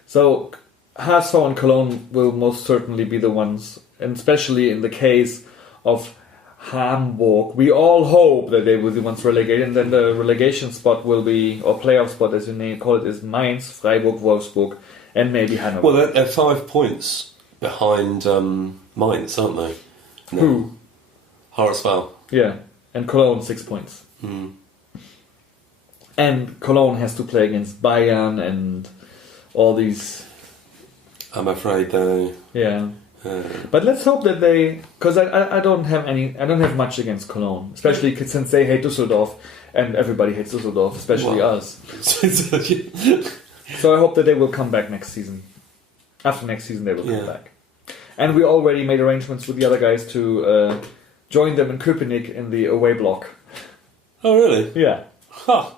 So HSV and Cologne will most certainly be the ones, and especially in the case of Hamburg, we all hope that they will be the ones relegated, and then the relegation spot will be, or playoff spot as you call it, is Mainz, Freiburg, Wolfsburg, and maybe Hanover. Well, they're 5 points behind Mainz, aren't they? No. Who? HSV. Yeah, and Cologne 6 points. Mm. And Cologne has to play against Bayern and all these. I'm afraid they. Yeah. But let's hope that they, because I don't have much against Cologne, especially since they hate Düsseldorf, and everybody hates Düsseldorf, especially us. So I hope that they will come back next season. After next season, they will come back. And we already made arrangements with the other guys to join them in Köpenick in the away block. Oh, really? Yeah. Huh.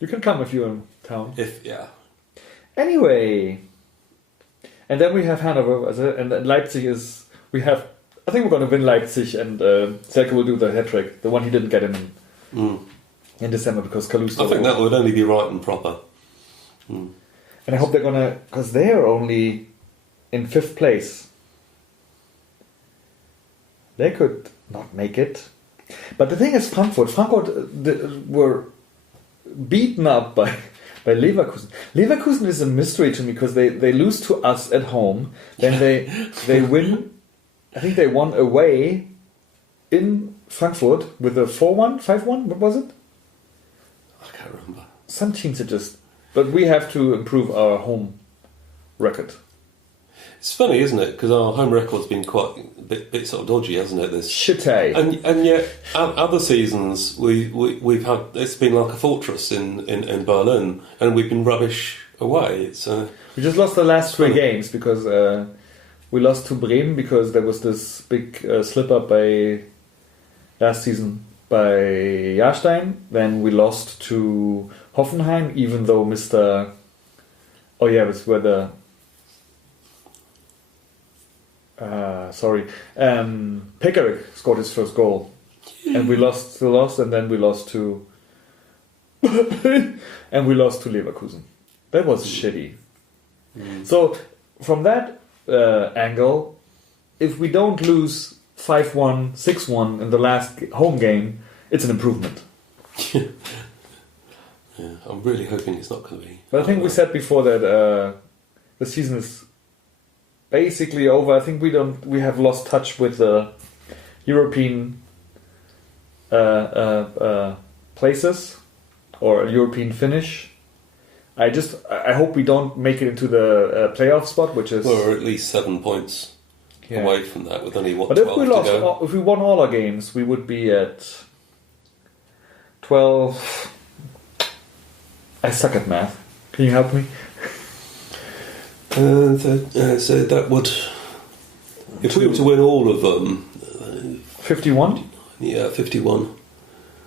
You can come if you're in town. Anyway. And then we have Hanover, and Leipzig is... I think we're going to win Leipzig, and Selke will do the hat-trick, the one he didn't get in December, because Kalusta... I think that would only be right and proper. Mm. And I hope they're going to... Because they are only in 5th place. They could not make it. But the thing is, Frankfurt were beaten up by Leverkusen. Leverkusen is a mystery to me, because they lose to us at home, then they win. I think they won away in Frankfurt with a 4-1, 5-1. What was it? I can't remember. Some teams are just. But we have to improve our home record. It's funny, isn't it? Because our home record's been quite a bit sort of dodgy, hasn't it? This shitty. And yet, other seasons we've had, it's been like a fortress in Berlin, and we've been rubbish away. It's we just lost the last 3 games because we lost to Bremen because there was this big slip up by last season by Jahrstein. Then we lost to Hoffenheim, even though Mr. Oh yeah, it's where the. Pekarik scored his first goal, and we lost, and then we lost to, Leverkusen. That was shitty. Mm. So from that angle, if we don't lose 5-1, 6-1 in the last home game, it's an improvement. Yeah, I'm really hoping it's not going to be. But I think we said before that the season is basically over. I think we have lost touch with the European places or European finish. I hope we don't make it into the playoff spot, which is we're at least 7 points away from that with only 12 to go. If we won all our games, we would be at 12. I suck at math. Can you help me? So that would, if we were to win all of them, 51? Yeah, 51,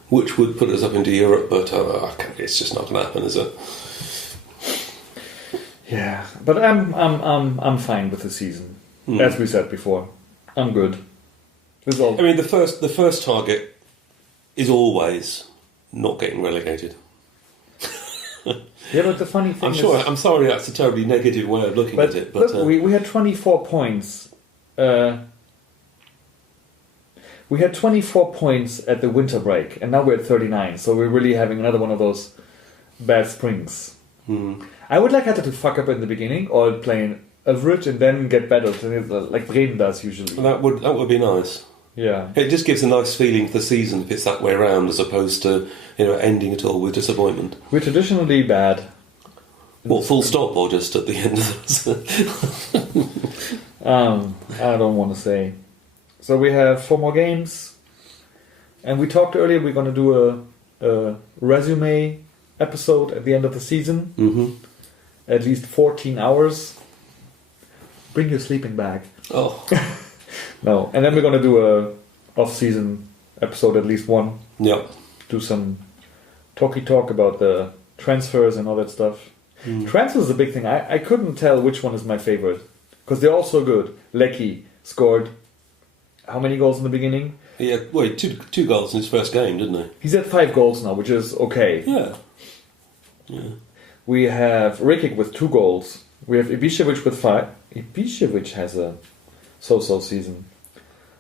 which would put us up into Europe, but it's just not going to happen, is it? Yeah, but I'm fine with the season. As we said before, I'm good. I mean, the first target is always not getting relegated. Yeah, but the funny thing I'm sorry that's a terribly negative way of looking at it. But look, we had 24 points. We had 24 points at the winter break, and now we're at 39. So we're really having another one of those bad springs. I would like Hertha to fuck up in the beginning, or play average and then get better, like Bremen does usually. That would be nice. Yeah, it just gives a nice feeling for the season if it's that way around, as opposed to ending it all with disappointment. We're traditionally bad. Well, full stop, or just at the end of this? I don't want to say. So we have 4 more games, and we talked earlier we're going to do a resume episode at the end of the season. At least 14 hours. Bring your sleeping bag. Oh. No, and then we're going to do a off-season episode, at least one. Yep. Do some talk about the transfers and all that stuff. Transfers is a big thing. I couldn't tell which one is my favorite, because they're all so good. Lecky scored how many goals in the beginning? Yeah, wait, two goals in his first game, didn't he? He's at 5 goals now, which is okay. Yeah. We have Rikic with 2 goals. We have Ibišević with 5. Ibišević has a so-so season.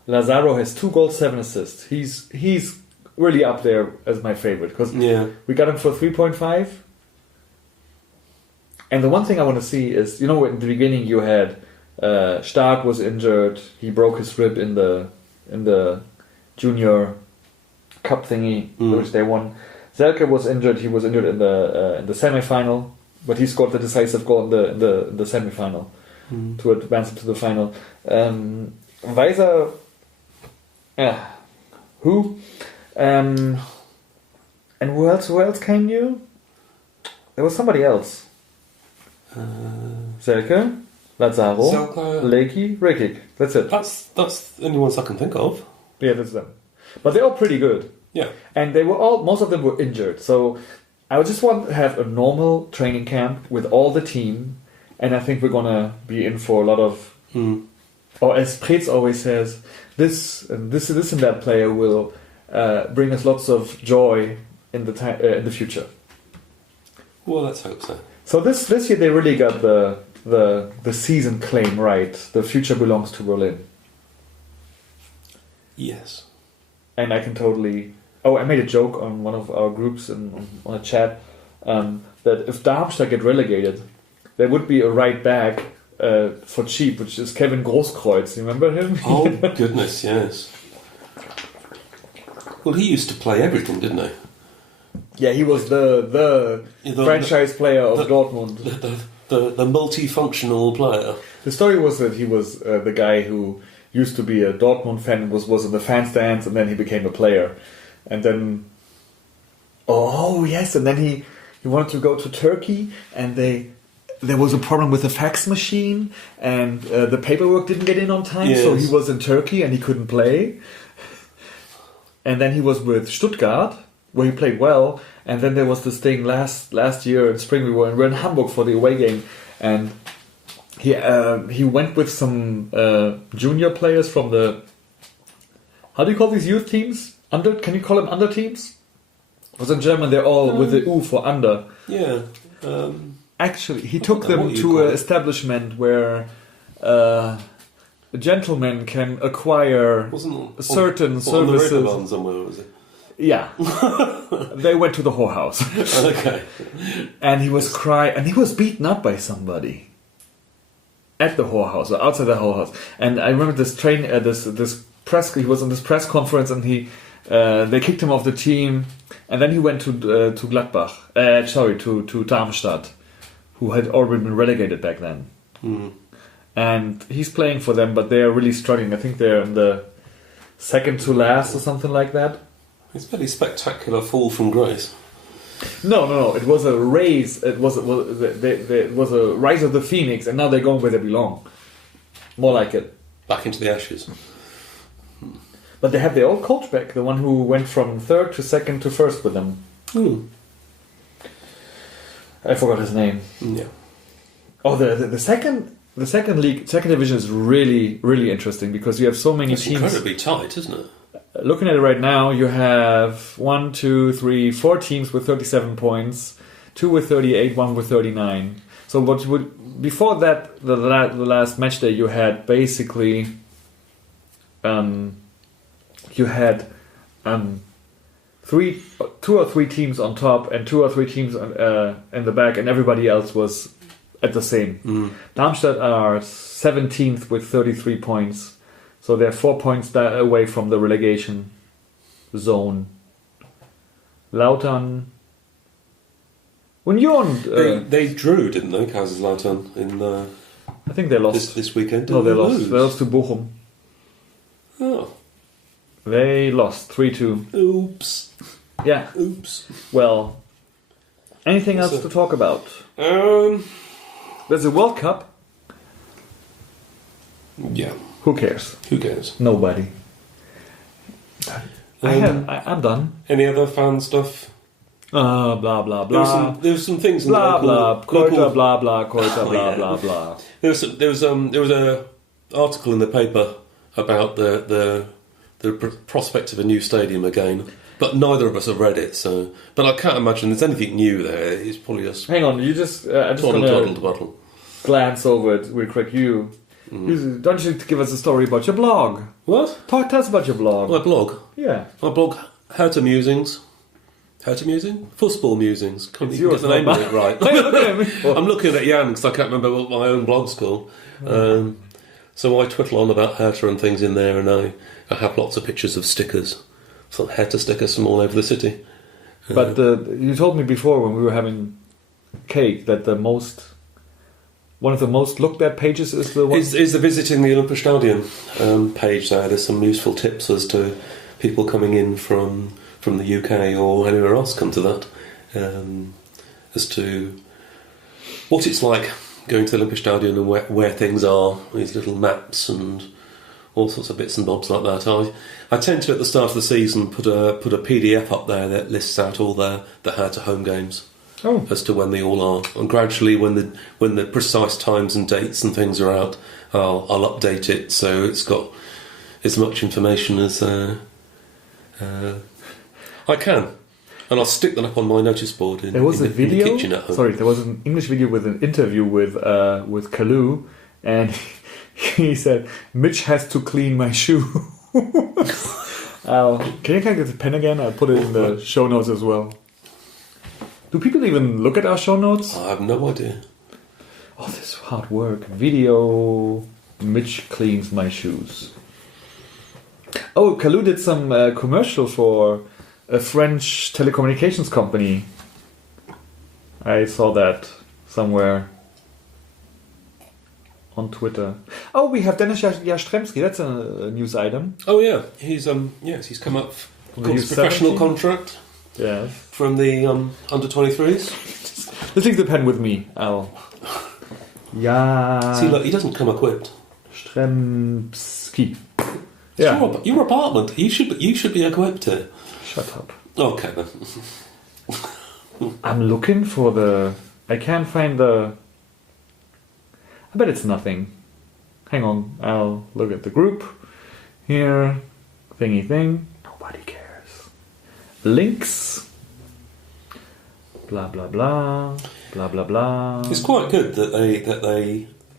Lazaro has 2 goals, 7 assists. He's really up there as my favorite, because we got him for 3.5. And the one thing I want to see is, in the beginning you had Stark was injured. He broke his rib in the junior cup thingy, which they won. Selke was injured. He was injured in the semi-final, but he scored the decisive goal in the semi-final to advance to the final. Weiser, who? And who else came new? There was somebody else. Selke, Lazaro, Lecky, Rikic. That's it. That's the only ones I can think of. Yeah, that's them. But they're all pretty good. Yeah. And most of them were injured. So I would just want to have a normal training camp with all the team, and I think we're gonna be in for a lot of, or as Preetz always says, this and that player will bring us lots of joy in the future. Well, let's hope so. So this year they really got the season claim right. The future belongs to Berlin. Yes. And I can totally... Oh, I made a joke on one of our groups on a chat that if Darmstadt get relegated, there would be a right back for cheap, which is Kevin Grosskreutz. You remember him? Oh, goodness, yes. Well, he used to play everything, didn't he? Yeah, he was the franchise player of Dortmund. The multifunctional player. The story was that he was the guy who used to be a Dortmund fan and was in the fan stands, and then he became a player. And then... Oh, yes, and then he wanted to go to Turkey, and there was a problem with the fax machine, and the paperwork didn't get in on time, so he was in Turkey and he couldn't play. And then he was with Stuttgart, where he played well, and then there was this thing last year in spring. We were in Hamburg for the away game, and he went with some junior players from the... How do you call these youth teams? Can you call them under teams? Because in German they're all with the U for under. Yeah. Actually, he took them to an establishment where a gentleman can acquire certain services. On the Rittermann somewhere, was it? Yeah. They went to the whorehouse. Okay. And he was crying, and he was beaten up by somebody at the whorehouse or outside the whorehouse. And I remember this press. He was on this press conference, and they kicked him off the team, and then he went to Gladbach. To Darmstadt, who had already been relegated back then. And he's playing for them, but they are really struggling. I think they're in the second to last or something like that. It's a pretty spectacular fall from grace. No. It was a raise. It was a rise of the phoenix, and now they're going where they belong. More like it. Back into the ashes. But they have their old coach back, the one who went from third to second to first with them. I forgot his name. Yeah. Oh, the second league, second division is really, really interesting because you have so many It's teams. incredibly tight, isn't it? Looking at it right now, you have 1, 2, 3, 4 teams with 37 points, 2 with 38, 1 with 39. So what would before that the last match day you had basically you had 2 or 3 teams on top and 2 or 3 teams in the back, and everybody else was at the same. Darmstadt are 17th with 33 points. So they're 4 points away from the relegation zone. Lautern. Union. They drew, didn't they, Kaiserslautern, in I think they lost. this weekend? No, they lost. lose? They lost to Bochum. Oh. They lost 3-2. Oops. Yeah. Oops. Well, anything else to talk about? There's a World Cup. Yeah. Who cares? Who cares? Nobody. I'm done. Any other fan stuff? Blah blah blah. There was some things in Blah the blah. local... Koita blah blah. Koita Oh, blah yeah. blah blah. There was a article in the paper about the prospect of a new stadium again, but neither of us have read it. So, but I can't imagine there's anything new there. It's probably just Hang on, you just I just twaddle. glance over it real quick. Don't you give us a story about your blog? What? Tell us about your blog. My blog. Yeah. My blog, Hertha Musings. Hertha Musing? Fussball Musings. Can't It's even yours, get the name not of it right. mine. I'm looking at Jan because I can't remember what my own blog's called. So I twiddle on about Hertha and things in there, and I have lots of pictures of stickers. Some Hertha stickers from all over the city. But you told me before when we were having cake that one of the most looked at pages is the one. Is the visiting the Olympiastadion page there. There's some useful tips as to people coming in from the UK or anywhere else come to that, as to what it's like going to the Olympiastadion and where things are, these little maps and all sorts of bits and bobs like that. I tend to, at the start of the season, put a PDF up there that lists out all the Hertha home games. Oh. As to when they all are, and gradually, when the precise times and dates and things are out, I'll update it so it's got as much information as I can, and I'll stick that up on my notice board in, There was in a the video. kitchen at home. Sorry, there was an English video with an interview with Kalu, and he said, "Mitch has to clean my shoe." Can you get the pen again? I'll put it in the show notes as well. Do people even look at our show notes? I have no idea. Oh, this is hard work. Video. Mitch cleans my shoes. Oh, Kalu did some commercial for a French telecommunications company. I saw that somewhere on Twitter. Oh, we have Dennis Jastremski. That's a news item. Oh yeah, he's come up got his professional 17? contract. Yes. From the under 23s. Let's leave the pen with me, Al. Yeah. See, look, he doesn't come equipped. Stremski. It's Yeah. your apartment. You should be equipped here. Shut up. Okay then. I'm looking for I can't find I bet it's nothing. Hang on, I'll look at the group. Here. Thingy thing. Nobody cares. Links. Blah blah blah. Blah blah blah. It's quite good that they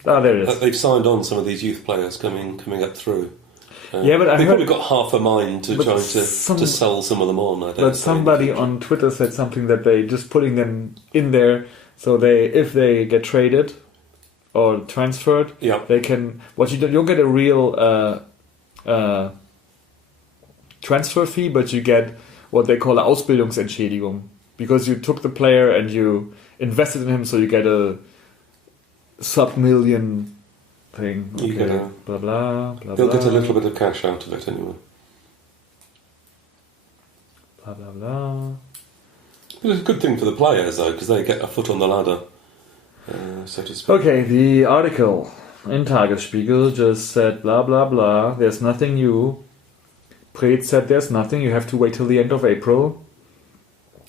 there it is. that they've signed on some of these youth players coming up through. Yeah, but I they've heard- probably got half a mind to try to sell some of them on. I But somebody on Twitter said something that they just putting them in there so if they get traded or transferred, Yeah. they can. You'll get a real transfer fee, but you get what they call an Ausbildungsentschädigung because you took the player and you invested in him, so you get a sub-million thing. You Okay. get a- blah blah blah. They'll blah, get a little bit of cash out of it anyway. Blah blah blah. It's a good thing for the players though, because they get a foot on the ladder, so to speak. Okay, the article in Tagesspiegel just said blah blah blah. There's nothing new. Preetz said there's nothing. You have to wait till the end of April.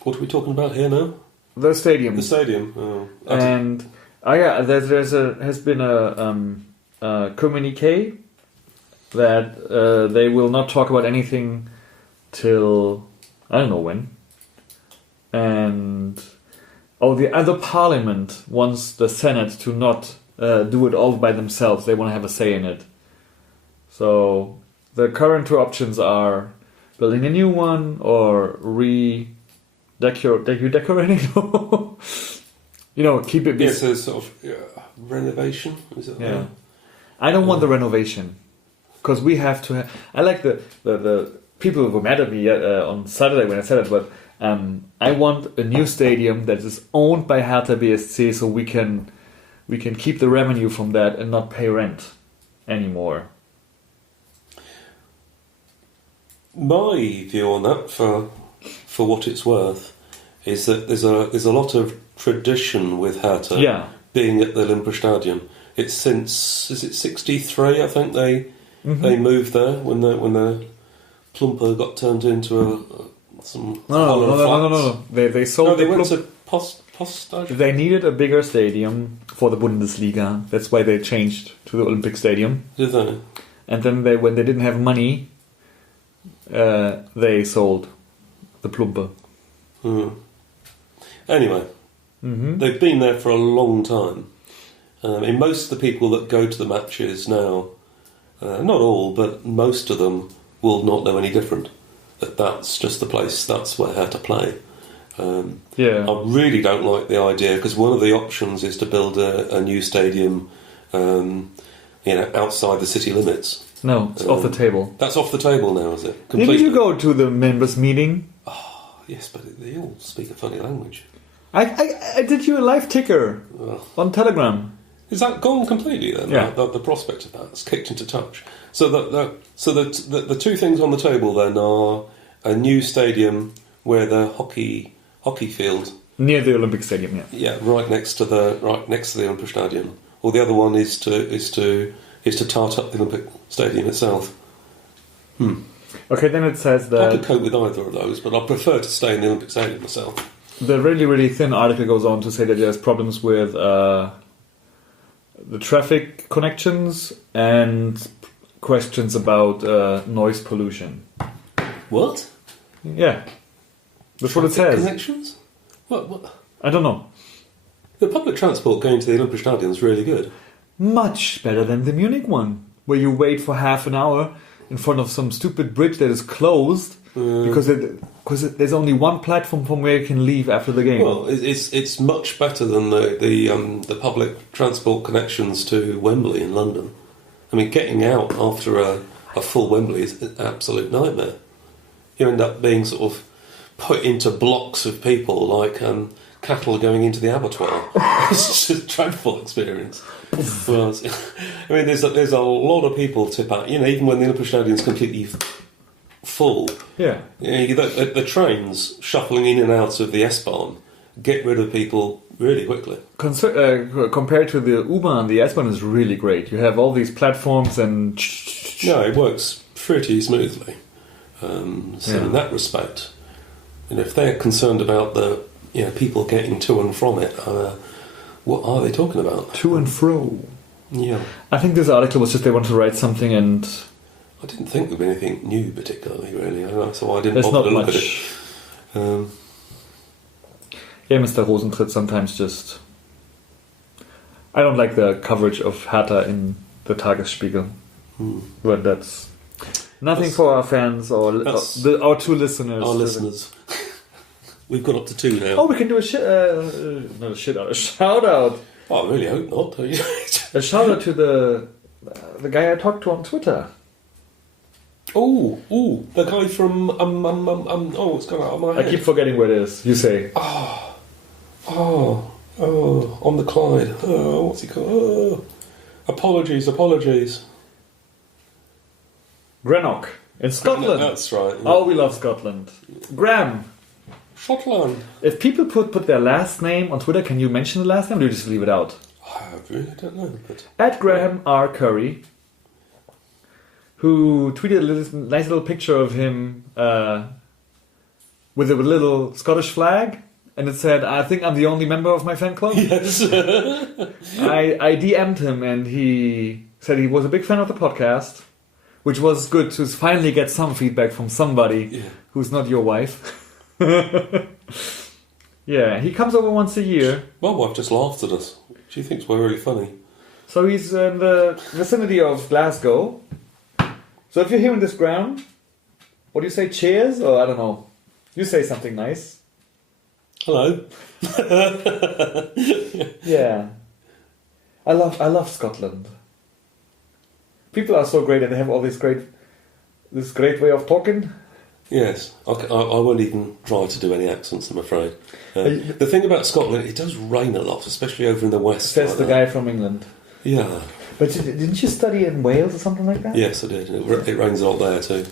What are we talking about here now? The stadium. The stadium. Oh, And Oh yeah, has been a communique that they will not talk about anything till I don't know when. And the other parliament wants the Senate to not do it all by themselves. They want to have a say in it. So the current two options are building a new one or decorating. Keep it. Yes, there's sort of renovation. Is it? Yeah. I don't want the renovation because we have to. I like the people who were mad at me on Saturday when I said it, but I want a new stadium that is owned by Hertha BSC, so we can keep the revenue from that and not pay rent anymore. My view on that, for what it's worth, is that there's a lot of tradition with Hertha being at the Olympiastadion. It's since, is it 63? I think they moved there when the Plumper got turned into some. No. They sold. No, they went to Poststadion. They needed a bigger stadium for the Bundesliga. That's why they changed to the Olympic Stadium. Did they? And then when they didn't have money, they sold the Plumper. Anyway, they've been there for a long time. And most of the people that go to the matches now, not all, but most of them will not know any different. That's just the place, that's where Hertha play. I really don't like the idea, because one of the options is to build a new stadium outside the city limits. No, it's off the table. That's off the table now, is it? Completely. Didn't you go to the members' meeting? Oh, yes, but they all speak a funny language. I did you a live ticker on Telegram. Is that gone completely then? Yeah. The prospect of that, it's kicked into touch. So the two things on the table then are a new stadium where the hockey field near the Olympic Stadium, right next to the Olympiastadion, or the other one is to tart up the Olympic Stadium itself. Okay, then it says that I could cope with either of those, but I prefer to stay in the Olympic Stadium myself. The really, really thin article goes on to say that there's problems with the traffic connections and questions about noise pollution. What? Yeah. That's what it says. Connections? What? I don't know. The public transport going to the Olympic Stadium is really good. Much better than the Munich one, where you wait for half an hour in front of some stupid bridge that is closed because there's only one platform from where you can leave after the game. Well, it's much better than the public transport connections to Wembley in London. I mean, getting out after a full Wembley is an absolute nightmare. You end up being sort of put into blocks of people like cattle going into the abattoir. It's just a dreadful experience. Well, I mean, there's a lot of people tip out. Even when the Olympic Stadium is completely full. Yeah. The trains shuffling in and out of the S-Bahn get rid of people really quickly. Compared to the U-Bahn, the S-Bahn is really great. You have all these platforms and... No, it works pretty smoothly. In that respect, if they're concerned about the people getting to and from it, what are they talking about? To and fro. Yeah. I think this article was just they wanted to write something and... I didn't think there would be anything new particularly, really. So I didn't bother to look at it. Yeah, Mr. Rosentritt sometimes just... I don't like the coverage of Hertha in the Tagesspiegel. But that's nothing for our fans or our two listeners. Our listeners. We've got up to 2 now. Oh, we can do a shout out. Oh, I really hope not. A shout out to the guy I talked to on Twitter. Oh, the guy from it's gone out of my head. I keep forgetting where it is. You say. On the Clyde. What's he called? Apologies. Greenock in Scotland. That's right. Yeah. Oh, we love Scotland. Graham. Scotland. If people put their last name on Twitter, can you mention the last name or do you just leave it out? I really don't know. But... At Graham R. Curry, who tweeted a nice little picture of him with a little Scottish flag and it said, "I think I'm the only member of my fan club." Yes. I DM'd him, and he said he was a big fan of the podcast, which was good to finally get some feedback from somebody who's not your wife. Yeah, he comes over once a year. My wife just laughed at us. She thinks we're really funny. So he's in the vicinity of Glasgow. So if you're hearing this ground, what do you say? Cheers? Or I don't know. You say something nice. Hello. Yeah. I love Scotland. People are so great and they have all this great way of talking. Yes, I won't even try to do any accents, I'm afraid. The thing about Scotland, it does rain a lot, especially over in the west. Says the guy from England. Yeah. But didn't you study in Wales or something like that? Yes, I did. It rains a lot there too.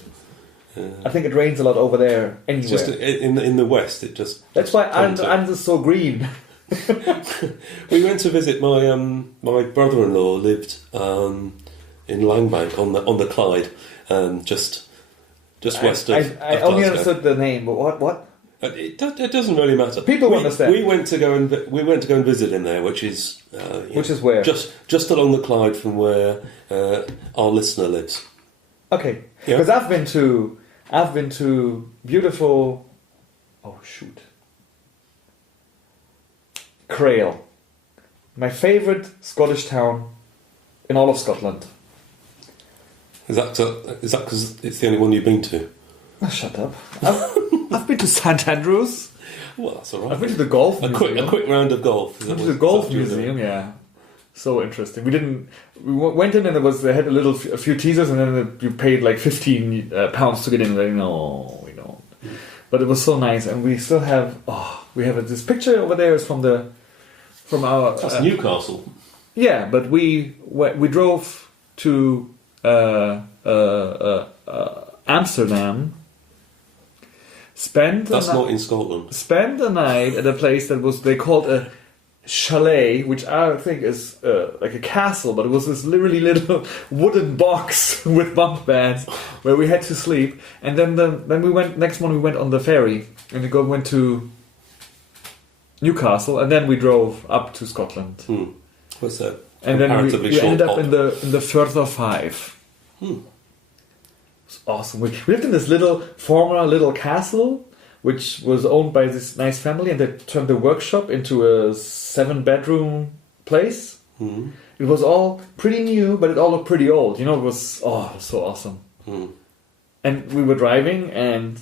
I think it rains a lot over there anywhere. Just in the west, it just... That's why Anne's so green. We went to visit my brother-in-law lived in Langbank on the Clyde, just west of I only Glasgow. understood the name, but what? It doesn't really matter. People understand. We went to go and visit him there, which is which is where? Just along the Clyde from where our listener lives. Okay, Yeah. because I've been to beautiful. Oh shoot, Crail, my favorite Scottish town in all of Scotland. Is that because it's the only one you've been to? Oh, shut up. I've been to St Andrews. Well, that's all right. I've been to the golf museum. A quick round of golf. I've been to the golf museum. Yeah, so interesting. We went in and they had a few teasers, and then you paid like £15 to get in. Like, no, we don't. But it was so nice, and we still have. We have this picture over there. Is from our. That's Newcastle. Yeah, but we drove to Amsterdam. That's not in Scotland. Spent the night at a place that they called a chalet, which I think is like a castle, but it was this literally little wooden box with bunk beds where we had to sleep. And then we went next morning. We went on the ferry and we went to Newcastle, and then we drove up to Scotland. What's that? And then we ended up in the Firth of Five. It's awesome. We lived in this former little castle, which was owned by this nice family, and they turned the workshop into a 7-bedroom place. It was all pretty new, but it all looked pretty old. It was so awesome. And we were driving, and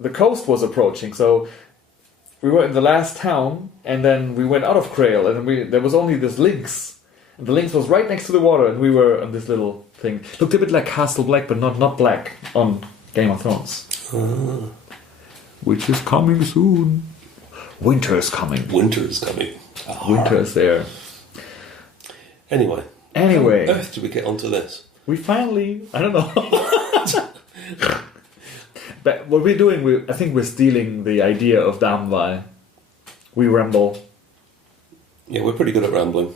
the coast was approaching, so we were in the last town, and then we went out of Crail, and there was only this links. And the links was right next to the water, and we were on this little thing. Looked a bit like Castle Black, but not black on Game of Thrones. Which is coming soon. Winter is coming. Winter is coming. Winter is there. Anyway. How on earth did we get onto this? We finally... I don't know. But what we're doing, I think we're stealing the idea of Damval. We ramble. Yeah, we're pretty good at rambling.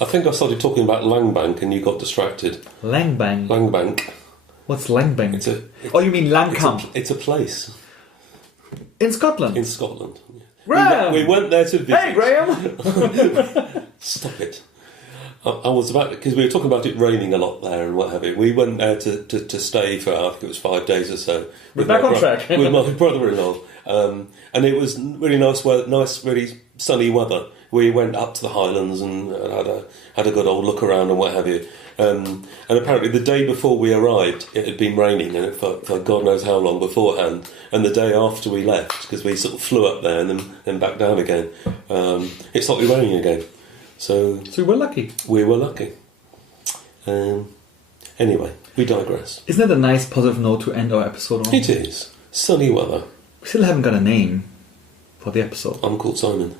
I think I started talking about Langbank and you got distracted. Langbank. What's Langbank? You mean Langkamp? It's a place. In Scotland? In Scotland. Graham! We went there to visit. Hey, Graham! Stop it. I was about... Because we were talking about it raining a lot there and what have you. We went there to stay for, I think it was 5 days or so. We're back on track. With my brother-in-law. And it was really nice, really sunny weather. We went up to the Highlands and had a good old look around and what have you. And apparently the day before we arrived, it had been raining, and for God knows how long beforehand. And the day after we left, because we sort of flew up there and then back down again, it started raining again. So we were lucky. We were lucky. Anyway, we digress. Isn't that a nice positive note to end our episode on? It is. Sunny weather. We still haven't got a name for the episode. I'm called Simon.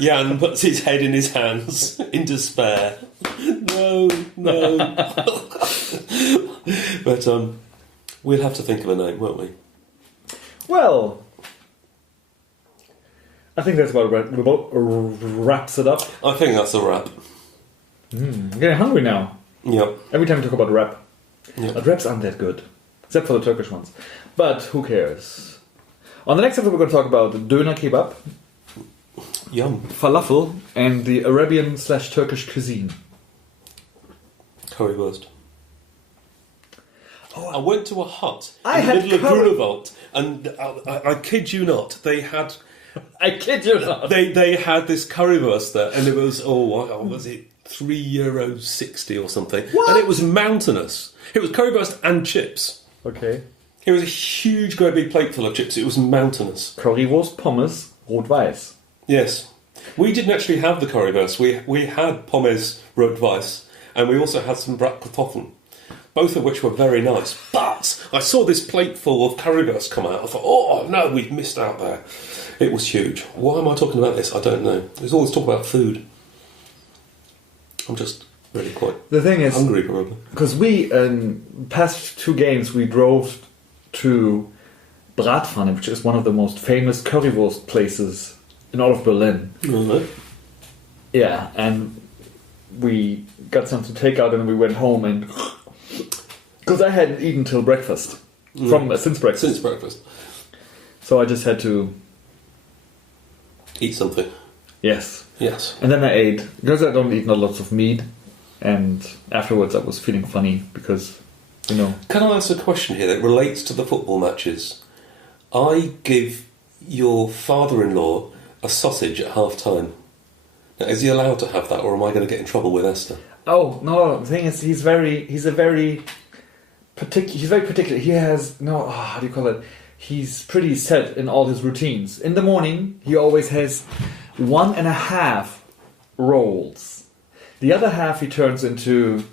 Jan puts his head in his hands in despair. No. But we'll have to think of a name, won't we? Well, I think that's about wraps it up. I think that's a wrap. I'm getting hungry now. Yep. Every time we talk about rap. Yeah. But wraps aren't that good, except for the Turkish ones. But who cares? On the next episode, we're going to talk about the doner kebab, Yum. falafel, and the Arabian/Turkish cuisine. Currywurst. Oh, I went to a hut I in the had middle of curry- Grunewald, and I kid you not, they had I kid you not. they had this currywurst there, and it was was it €3.60 or something, What? and it was mountainous. It was currywurst and chips. Okay. It was a huge, great big plate full of chips. It was mountainous. Currywurst, Pommes, Rot-Weiß. Yes, we didn't actually have the currywurst. We had pommes rot-weiß, and we also had some bratkartoffeln. Both of which were very nice. But I saw this plate full of currywurst come out. I thought, oh no, we've missed out there. It was huge. Why am I talking about this? I don't know. There's always talk about food. I'm just really quite The thing is, hungry, probably. because we, past 2 games, we drove to Bratpfanne, which is one of the most famous currywurst places in all of Berlin. No. Yeah, and we got some to take out, and then we went home, and because I hadn't eaten till breakfast, since breakfast. Since breakfast. So I just had to, Eat something. yes. Yes. And then I ate, because I don't eat lots of meat, and afterwards I was feeling funny, because, you know. Can I ask a question here that relates to the football matches? I give your father-in-law a sausage at half-time. Now, is he allowed to have that, or am I going to get in trouble with Esther? Oh, no, the thing is, he's very particular. He has, how do you call it? He's pretty set in all his routines. In the morning, he always has 1.5 rolls. The other half he turns into,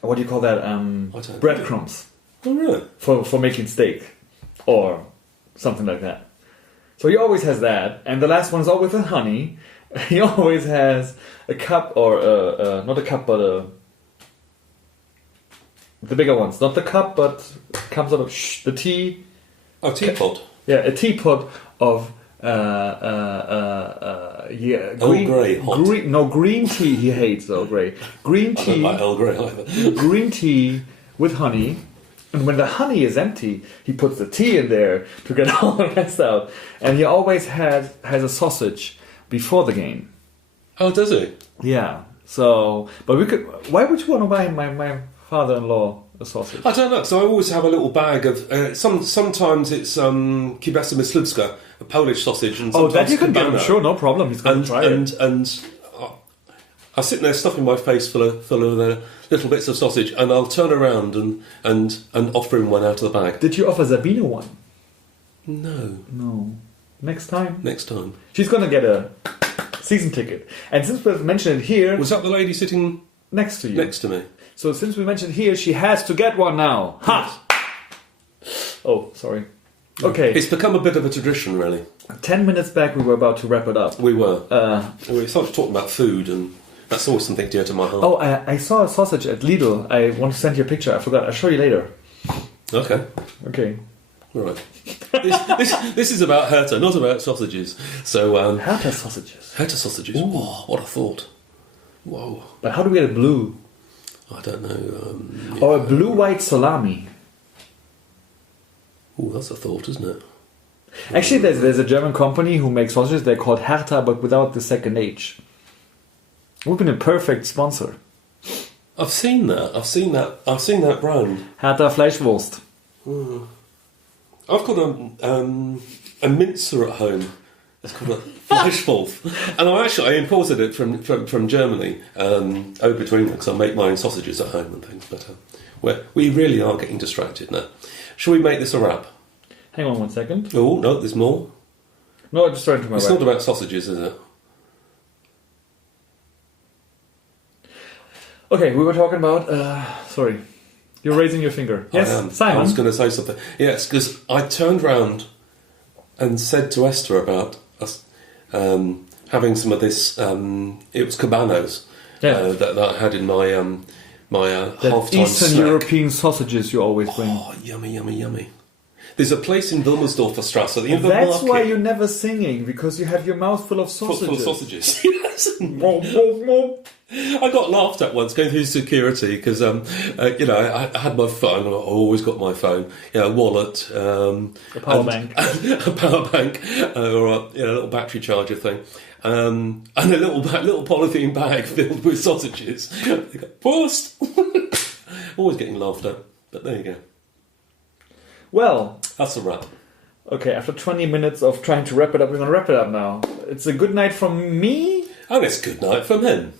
what do you call that? Breadcrumbs. Oh, really? For making steak. Or something like that. So he always has that. And the last one is always with honey. He always has a cup, or not a cup, but the bigger ones. Not the cup, but comes out of the tea. Oh, teapot. Yeah, a teapot of Earl Grey hot. Green tea. He hates Earl Grey. Green I don't tea. like Earl Grey either. Green tea with honey. And when the honey is empty, he puts the tea in there to get all the rest out. And he always has a sausage before the game. Oh, does he? Yeah. So, but we could. Why would you want to buy my father-in-law a sausage? I don't know. So I always have a little bag of. Sometimes it's kielbasa myśliwska, a Polish sausage, and Oh, sometimes that you can get him. kebab. Sure, no problem. He's going to try it. And I sit there stuffing my face full of little bits of sausage, and I'll turn around and offer him one out of the bag. Did you offer Sabine one? No. No. Next time. Next time. She's going to get a season ticket. And since we've mentioned it here, Was that the lady sitting next to you. next to me? So since we mentioned here, she has to get one now. Ha! Oh, sorry. Okay. It's become a bit of a tradition, really. 10 minutes back, we were about to wrap it up. We were. Uh, We started talking about food, and that's always something dear to my heart. oh, I saw a sausage at Lidl. I want to send you a picture. I forgot. I'll show you later. Okay. Okay. All right. This is about Hertha, not about sausages. So, Hertha sausages. Hertha sausages. Whoa, what a thought. Whoa. But how do we get a blue? I don't know. Or a blue-white salami. Oh, that's a thought, isn't it? Actually, there's a German company who makes sausages. They're called Hertha, but without the second H. We've been a perfect sponsor. I've seen that. I've seen that brand. Hertha Fleischwolf. I've got a mincer at home. It's called a Fleischwolf, and I imported it from Germany over between because I make my own sausages at home and things. But we really are getting distracted now. Shall we make this a wrap? Hang on 1 second. Oh no, there's more. No, I just turned to my It's right. not about sausages, is it? Okay, we were talking about. Sorry, you're raising your finger. Yes, I am. Simon. I was going to say something. Yes, because I turned round and said to Esther about us having some of this. It was cabanos that I had in my That half-time Eastern snack. European sausages you always bring. Oh, yummy, yummy, yummy. There's a place in Wilmersdorfer Strasse at the end of the That's market. why you're never singing, because you have your mouth full of sausages. Full of sausages. I got laughed at once going through security because, I had my phone. I always got my phone, a wallet, a power bank, a power bank, or a little battery charger thing, and a little polythene bag filled with sausages. They got post. Always getting laughed at, but there you go. Well, that's a wrap. Okay, after 20 minutes of trying to wrap it up, we're going to wrap it up now. It's a good night from me. And it's good night from him.